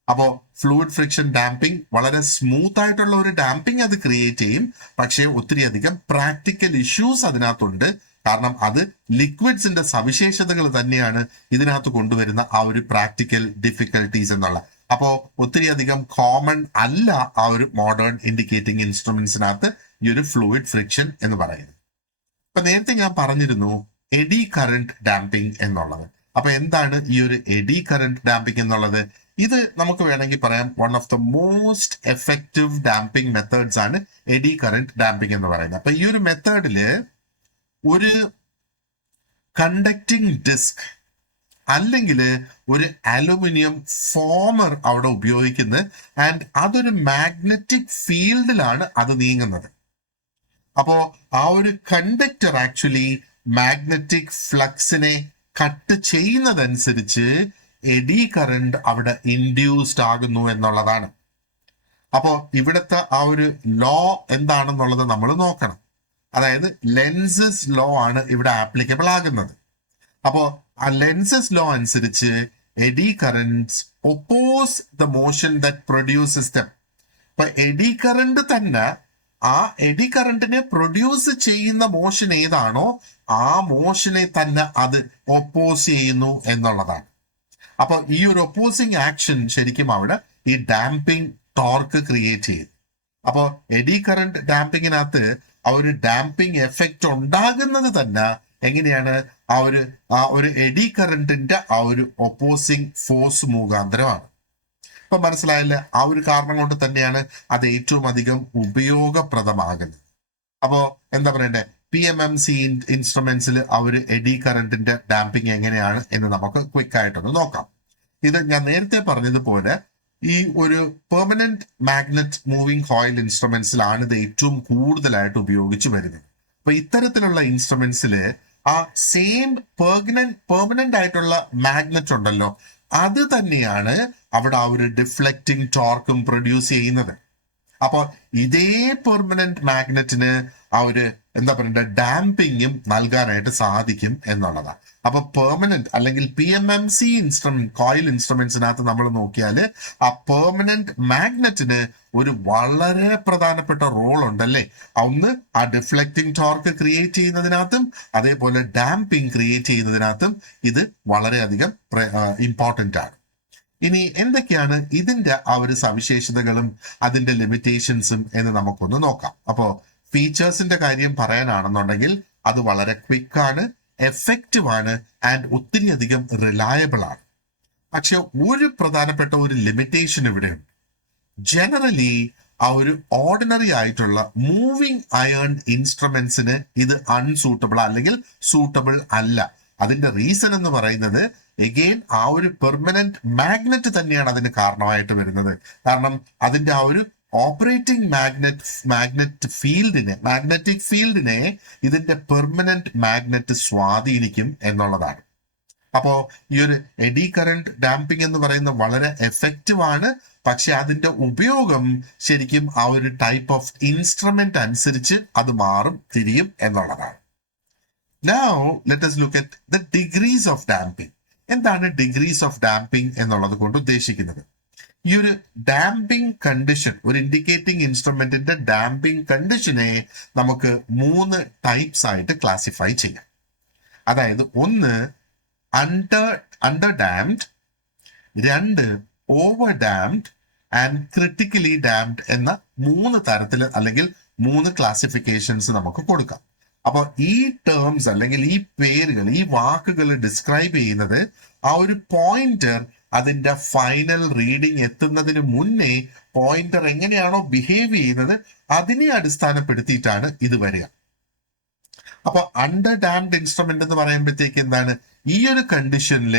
അപ്പോ ഫ്ലൂയിഡ് ഫ്രിക്ഷൻ ഡാമ്പിംഗ് വളരെ സ്മൂത്ത് ആയിട്ടുള്ള ഒരു ഡാമ്പിംഗ് അത് ക്രിയേറ്റ് ചെയ്യും. പക്ഷേ ഒത്തിരി അധികം പ്രാക്ടിക്കൽ ഇഷ്യൂസ് അതിനകത്തുണ്ട്. കാരണം അത് ലിക്വിഡ്സിന്റെ സവിശേഷതകൾ തന്നെയാണ് ഇതിനകത്ത് കൊണ്ടുവരുന്ന ആ ഒരു പ്രാക്ടിക്കൽ ഡിഫിക്കൽട്ടീസ് എന്നുള്ള. അപ്പോ ഒത്തിരി അധികം കോമൺ അല്ല ആ ഒരു മോഡേൺ ഇൻഡിക്കേറ്റിംഗ് ഇൻസ്ട്രുമെന്റ്സിനകത്ത് ഈ ഒരു ഫ്ലൂയിഡ് ഫ്രിക്ഷൻ എന്ന് പറയുന്നത്. ഇപ്പൊ നേരത്തെ ഞാൻ പറഞ്ഞിരുന്നു എഡി കറന്റ് ഡാമ്പിംഗ് എന്നുള്ളത്. അപ്പൊ എന്താണ് ഈ ഒരു എഡി കറന്റ് ഡാമ്പിംഗ് എന്നുള്ളത്? ഇത് നമുക്ക് വേണമെങ്കിൽ പറയാം one of the most effective damping methods ആണ് എഡി കറന്റ് ഡാമ്പിംഗ് എന്ന് പറയുന്നത്. അപ്പൊ ഈ ഒരു മെത്തേഡില് ഒരു കണ്ടക്ടിങ് ഡിസ്ക് അല്ലെങ്കിൽ ഒരു അലുമിനിയം ഫോമർ അവിടെ ഉപയോഗിക്കുന്നത്. ആൻഡ് അതൊരു മാഗ്നറ്റിക് ഫീൽഡിലാണ് അത് നീങ്ങുന്നത്. അപ്പോ ആ ഒരു കണ്ടക്ടർ ആക്ച്വലി മാഗ്നറ്റിക് ഫ്ലക്സിനെ കട്ട് ചെയ്യുന്നതനുസരിച്ച് എഡി കറന്റ് അവിടെ ഇൻഡ്യൂസ്ഡ് ആകുന്നു എന്നുള്ളതാണ്. അപ്പോ ഇവിടുത്തെ ആ ഒരു ലോ എന്താണെന്നുള്ളത് നമ്മൾ നോക്കണം. അതായത് ലെൻസസ് ലോ ആണ് ഇവിടെ ആപ്ലിക്കബിൾ ആകുന്നത്. അപ്പോ ആ ലെൻസസ് ലോ അനുസരിച്ച് eddy currents oppose the motion that produces them. ഇപ്പൊ എഡി കറന്റ് തന്നെ ആ എഡി കറന്റിനെ പ്രൊഡ്യൂസ് ചെയ്യുന്ന മോഷൻ ഏതാണോ ആ മോഷനെ തന്നെ അത് ഒപ്പോസ് ചെയ്യുന്നു എന്നുള്ളതാണ്. അപ്പൊ ഈ ഒരു ഒപ്പോസിങ് ആക്ഷൻ ശരിക്കും അവിടെ ഈ ഡാമ്പിംഗ് ടോർക്ക് ക്രിയേറ്റ് ചെയ്യും. അപ്പോ എഡി കറന്റ് ഡാമ്പിങ്ങിനകത്ത് ആ ഒരു ഡാമ്പിംഗ് എഫക്റ്റ് ഉണ്ടാകുന്നത് തന്നെ എങ്ങനെയാണ്? ആ ഒരു എഡി കറന്റിന്റെ ആ ഒരു ഒപ്പോസിങ് ഫോഴ്സ് മുഖാന്തരമാണ്. ഇപ്പൊ മനസ്സിലായല്ലേ? ആ ഒരു കാരണം കൊണ്ട് തന്നെയാണ് അത് ഏറ്റവും അധികം ഉപയോഗപ്രദമാകുന്നത്. അപ്പോ എന്താ പറയണ്ടേ, PMMC ഇൻസ്ട്രുമെന്റ്സിൽ ആ ഒരു എഡി കറന്റിന്റെ ഡാമ്പിംഗ് എങ്ങനെയാണ് എന്ന് നമുക്ക് ക്വിക്ക് ആയിട്ടൊന്ന് നോക്കാം. ഇത് ഞാൻ നേരത്തെ പറഞ്ഞതുപോലെ ഈ ഒരു പെർമനന്റ് മാഗ്നറ്റ് മൂവിംഗ് കോയിൽ ഇൻസ്ട്രുമെന്റ്സിലാണ് ഇത് ഏറ്റവും കൂടുതലായിട്ട് ഉപയോഗിച്ചു വരുന്നത്. അപ്പൊ ഇത്തരത്തിലുള്ള ഇൻസ്ട്രുമെന്റ്സിൽ ആ സെയിം പെർമനന്റ് ആയിട്ടുള്ള മാഗ്നറ്റ് ഉണ്ടല്ലോ, അത് തന്നെയാണ് അവിടെ ആ ഒരു ഡിഫ്ലക്റ്റിംഗ് ടോർക്കും പ്രൊഡ്യൂസ് ചെയ്യുന്നത്. അപ്പൊ ഇതേ പെർമനന്റ് മാഗ്നറ്റിന് ആ ഒരു എന്താ പറയണ്ട ഡാമ്പിങ്ങും നൽകാനായിട്ട് സാധിക്കും എന്നുള്ളതാണ്. അപ്പൊ പെർമനന്റ് അല്ലെങ്കിൽ PMMC കോയിൽ ഇൻസ്ട്രുമെന്റ്സിനകത്ത് നമ്മൾ നോക്കിയാൽ ആ പെർമനന്റ് മാഗ്നറ്റിന് ഒരു വളരെ പ്രധാനപ്പെട്ട റോൾ ഉണ്ടല്ലേ. ഒന്ന് ആ ഡിഫ്ലക്റ്റിംഗ് ടോർക്ക് ക്രിയേറ്റ് ചെയ്യുന്നതിനകത്തും അതേപോലെ ഡാമ്പിംഗ് ക്രിയേറ്റ് ചെയ്യുന്നതിനകത്തും ഇത് വളരെയധികം ഇമ്പോർട്ടന്റ് ആണ്. ഇനി എന്തൊക്കെയാണ് ഇതിന്റെ ആ ഒരു സവിശേഷതകളും അതിന്റെ ലിമിറ്റേഷൻസും എന്ന് നമുക്കൊന്ന് നോക്കാം. അപ്പോ ഫീച്ചേഴ്സിന്റെ കാര്യം പറയാനാണെന്നുണ്ടെങ്കിൽ അത് വളരെ ക്വിക്ക് ആണ്, എഫക്റ്റീവ് ആണ് ആൻഡ് ഒത്തിരി അധികം റിലയബിൾ ആണ്. പക്ഷെ ഒരു പ്രധാനപ്പെട്ട ഒരു ലിമിറ്റേഷൻ ഇവിടെയുണ്ട്. ജനറലി ആ ഒരു ഓർഡിനറി ആയിട്ടുള്ള മൂവിംഗ് അയൺ ഇൻസ്ട്രുമെന്റ്സിന് ഇത് അൺസൂട്ടബിൾ അല്ലെങ്കിൽ സൂട്ടബിൾ അല്ല. അതിന്റെ റീസൺ എന്ന് പറയുന്നത് എഗെയിൻ ആ ഒരു പെർമനന്റ് മാഗ്നറ്റ് തന്നെയാണ് അതിന് കാരണമായിട്ട് വരുന്നത്. കാരണം അതിന്റെ ആ ഒരു ഓപ്പറേറ്റിംഗ് മാഗ്നറ്റിക് ഫീൽഡിനെ ഇതിന്റെ പെർമനന്റ് മാഗ്നറ്റ് സ്വാധീനിക്കും എന്നുള്ളതാണ്. അപ്പോ ഈ ഒരു എഡി കറന്റ് ഡാമ്പിംഗ് എന്ന് പറയുന്നത് വളരെ എഫക്റ്റീവ് ആണ്. പക്ഷെ അതിന്റെ ഉപയോഗം ശരിക്കും ആ ഒരു ടൈപ്പ് ഓഫ് ഇൻസ്ട്രുമെന്റ് അനുസരിച്ച് അത് മാറും തിരിയും എന്നുള്ളതാണ്. Now let us look at the degrees of damping. എന്താണ് ഡിഗ്രീസ് ഓഫ് ഡാമ്പിംഗ് എന്നുള്ളത് കൊണ്ട് ഉദ്ദേശിക്കുന്നത്? ഈ ഒരു ഡാമ്പിംഗ് കണ്ടീഷൻ, ഒരു ഇൻഡിക്കേറ്റിംഗ് ഇൻസ്ട്രുമെന്റിന്റെ ഡാമ്പിംഗ് കണ്ടീഷനെ നമുക്ക് 3 ടൈപ്സ് ആയിട്ട് ക്ലാസിഫൈ ചെയ്യാം. അതായത് ഒന്ന് under damned, 2 over damned and critically damned എന്ന 3 തരത്തിൽ അല്ലെങ്കിൽ 3 ക്ലാസിഫിക്കേഷൻസ് നമുക്ക് കൊടുക്കാം. അപ്പൊ ഈ ടേംസ് അല്ലെങ്കിൽ ഈ പേരുകൾ, ഈ വാക്കുകൾ ഡിസ്ക്രൈബ് ചെയ്യുന്നത് ആ ഒരു പോയിന്റർ അതിന്റെ ഫൈനൽ റീഡിംഗ് എത്തുന്നതിന് മുന്നേ പോയിന്റർ എങ്ങനെയാണോ ബിഹേവ് ചെയ്യുന്നത് അതിനെ അടിസ്ഥാനപ്പെടുത്തിയിട്ടാണ് ഇത് വരിക. അപ്പൊ അണ്ടർ ഡാംഡ് ഇൻസ്ട്രുമെന്റ് എന്ന് പറയുമ്പോഴത്തേക്ക് എന്താണ്, ഈ ഒരു കണ്ടീഷനിൽ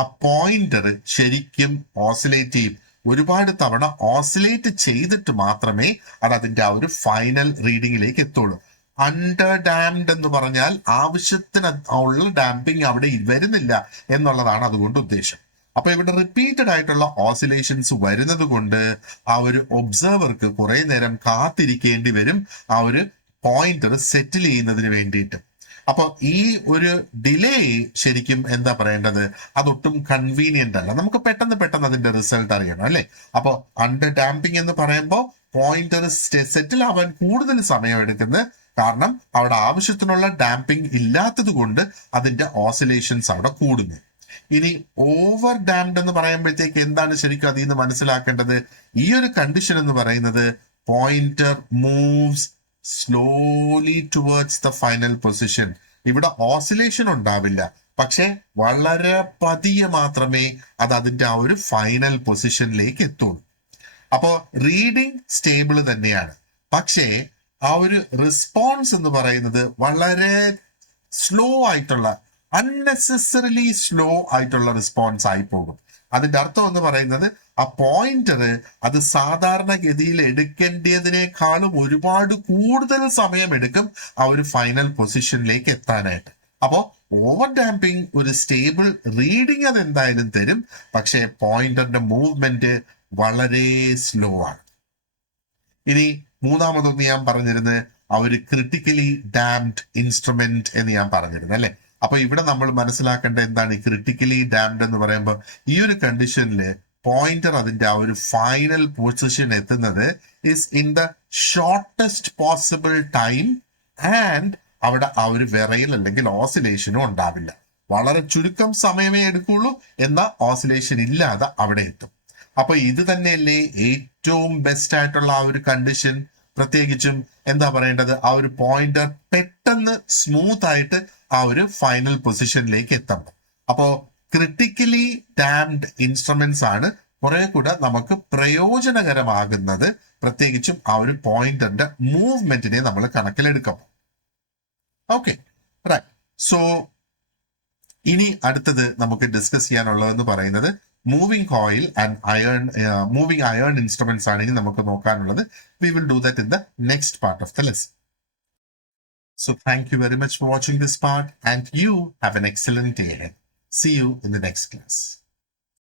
ആ പോയിന്റർ ശരിക്കും ഓസിലേറ്റ് ചെയ്യും. ഒരുപാട് തവണ ഓസിലേറ്റ് ചെയ്തിട്ട് മാത്രമേ അത് അതിന്റെ ആ ഒരു ഫൈനൽ റീഡിങ്ങിലേക്ക് എത്തുള്ളൂ. അണ്ടർ ഡാംഡ് എന്ന് പറഞ്ഞാൽ ആവശ്യത്തിന് ഉള്ള ഡാമ്പിംഗ് അവിടെ വരുന്നില്ല എന്നുള്ളതാണ് അതുകൊണ്ട് ഉദ്ദേശം. അപ്പൊ ഇവിടെ റിപ്പീറ്റഡ് ആയിട്ടുള്ള ഓസിലേഷൻസ് വരുന്നത് കൊണ്ട് ആ ഒരു ഒബ്സർവർക്ക് കുറെ നേരം കാത്തിരിക്കേണ്ടി വരും ആ ഒരു പോയിന്റർ സെറ്റിൽ ചെയ്യുന്നതിന് വേണ്ടിയിട്ട്. അപ്പൊ ഈ ഒരു ഡിലേ ശരിക്കും എന്താ പറയേണ്ടത്, അതൊട്ടും കൺവീനിയന്റ് അല്ല. നമുക്ക് പെട്ടെന്ന് അതിന്റെ റിസൾട്ട് അറിയണം അല്ലെ. അപ്പൊ അണ്ടർ ഡാമ്പിംഗ് എന്ന് പറയുമ്പോൾ പോയിന്റർ സെറ്റിൽ ആവാൻ കൂടുതൽ സമയം എടുക്കുന്നത്, കാരണം അവിടെ ആവശ്യത്തിനുള്ള ഡാമ്പിംഗ് ഇല്ലാത്തത് കൊണ്ട് അതിന്റെ ഓസിലേഷൻസ് അവിടെ കൂടുന്നു. ഇനി ഓവർ ഡാംഡ് എന്ന് പറയുമ്പോഴത്തേക്ക് എന്താണ് ശരിക്കും അതിൽ നിന്ന് മനസ്സിലാക്കേണ്ടത്? ഈ ഒരു കണ്ടീഷൻ എന്ന് പറയുന്നത് pointer moves slowly towards the final position. ഇവിടെ ഓസിലേഷൻ ഉണ്ടാവില്ല, പക്ഷെ വളരെ പതിയെ മാത്രമേ അത് അതിന്റെ ആ ഒരു ഫൈനൽ പൊസിഷനിലേക്ക് എത്തുള്ളൂ. അപ്പോ റീഡിങ് സ്റ്റേബിൾ തന്നെയാണ്, പക്ഷേ ആ ഒരു റെസ്പോൺസ് എന്ന് പറയുന്നത് വളരെ സ്ലോ ആയിട്ടുള്ള, അൺനെസസറിലി സ്ലോ ആയിട്ടുള്ള റെസ്പോൺസ് ആയി പോകും. അതിന്റെ അർത്ഥം എന്ന് പറയുന്നത് ആ പോയിന്റർ അത് സാധാരണഗതിയിൽ എടുക്കേണ്ടതിനേക്കാളും ഒരുപാട് കൂടുതൽ സമയം എടുക്കും ആ ഒരു ഫൈനൽ പൊസിഷനിലേക്ക് എത്താനായിട്ട്. അപ്പോ ഓവർ ഡാമ്പിംഗ് ഒരു സ്റ്റേബിൾ റീഡിങ് അത് എന്തായാലും തരും, പക്ഷേ പോയിന്ററിന്റെ മൂവ്മെന്റ് വളരെ സ്ലോ ആണ്. ഇനി മൂന്നാമതൊന്ന് ഞാൻ പറഞ്ഞിരുന്നത് ആ ഒരു ക്രിട്ടിക്കലി ഡാംഡ് ഇൻസ്ട്രുമെന്റ് എന്ന് ഞാൻ പറഞ്ഞിരുന്നു അല്ലെ. അപ്പൊ ഇവിടെ നമ്മൾ മനസ്സിലാക്കേണ്ട എന്താണ് ഈ ക്രിട്ടിക്കലി ഡാംഡ് എന്ന് പറയുമ്പോൾ, ഈ ഒരു കണ്ടീഷനില് പോയിന്റർ അതിന്റെ ആ ഒരു ഫൈനൽ പൊസിഷൻ എത്തുന്നത് is in the shortest possible time, and അവിടെ ആ ഒരു വിറയൽ അല്ലെങ്കിൽ ഓസിലേഷനും ഉണ്ടാവില്ല. വളരെ ചുരുക്കം സമയമേ എടുക്കുള്ളൂ, എന്നാൽ ഓസിലേഷൻ ഇല്ലാതെ അവിടെ എത്തും. അപ്പൊ ഇത് തന്നെയല്ലേ ഏറ്റവും ബെസ്റ്റ് ആയിട്ടുള്ള ആ ഒരു കണ്ടീഷൻ? പ്രത്യേകിച്ചും എന്താ പറയേണ്ടത്, ആ ഒരു പോയിന്റർ പെട്ടെന്ന് സ്മൂത്ത് ആയിട്ട് ആ ഒരു ഫൈനൽ പൊസിഷനിലേക്ക് എത്തണം. അപ്പോ ക്രിട്ടിക്കലി ഡാംഡ് ഇൻസ്ട്രുമെന്റ്സ് ആണ് കുറെ കൂടെ നമുക്ക് പ്രയോജനകരമാകുന്നത്, പ്രത്യേകിച്ചും ആ ഒരു പോയിന്ററിന്റെ മൂവ്മെന്റിനെ നമ്മൾ കണക്കിലെടുക്കാം. Okay, right. സോ ഇനി അടുത്തത് നമുക്ക് ഡിസ്കസ് ചെയ്യാനുള്ളതെന്ന് പറയുന്നത് moving coil and moving iron instruments ആണ് ഇനി നമുക്ക് നോക്കാനുള്ളത്. We will do that in the next part of the lesson. So thank you very much for watching this part, and you have an excellent day ahead. See you in the next class.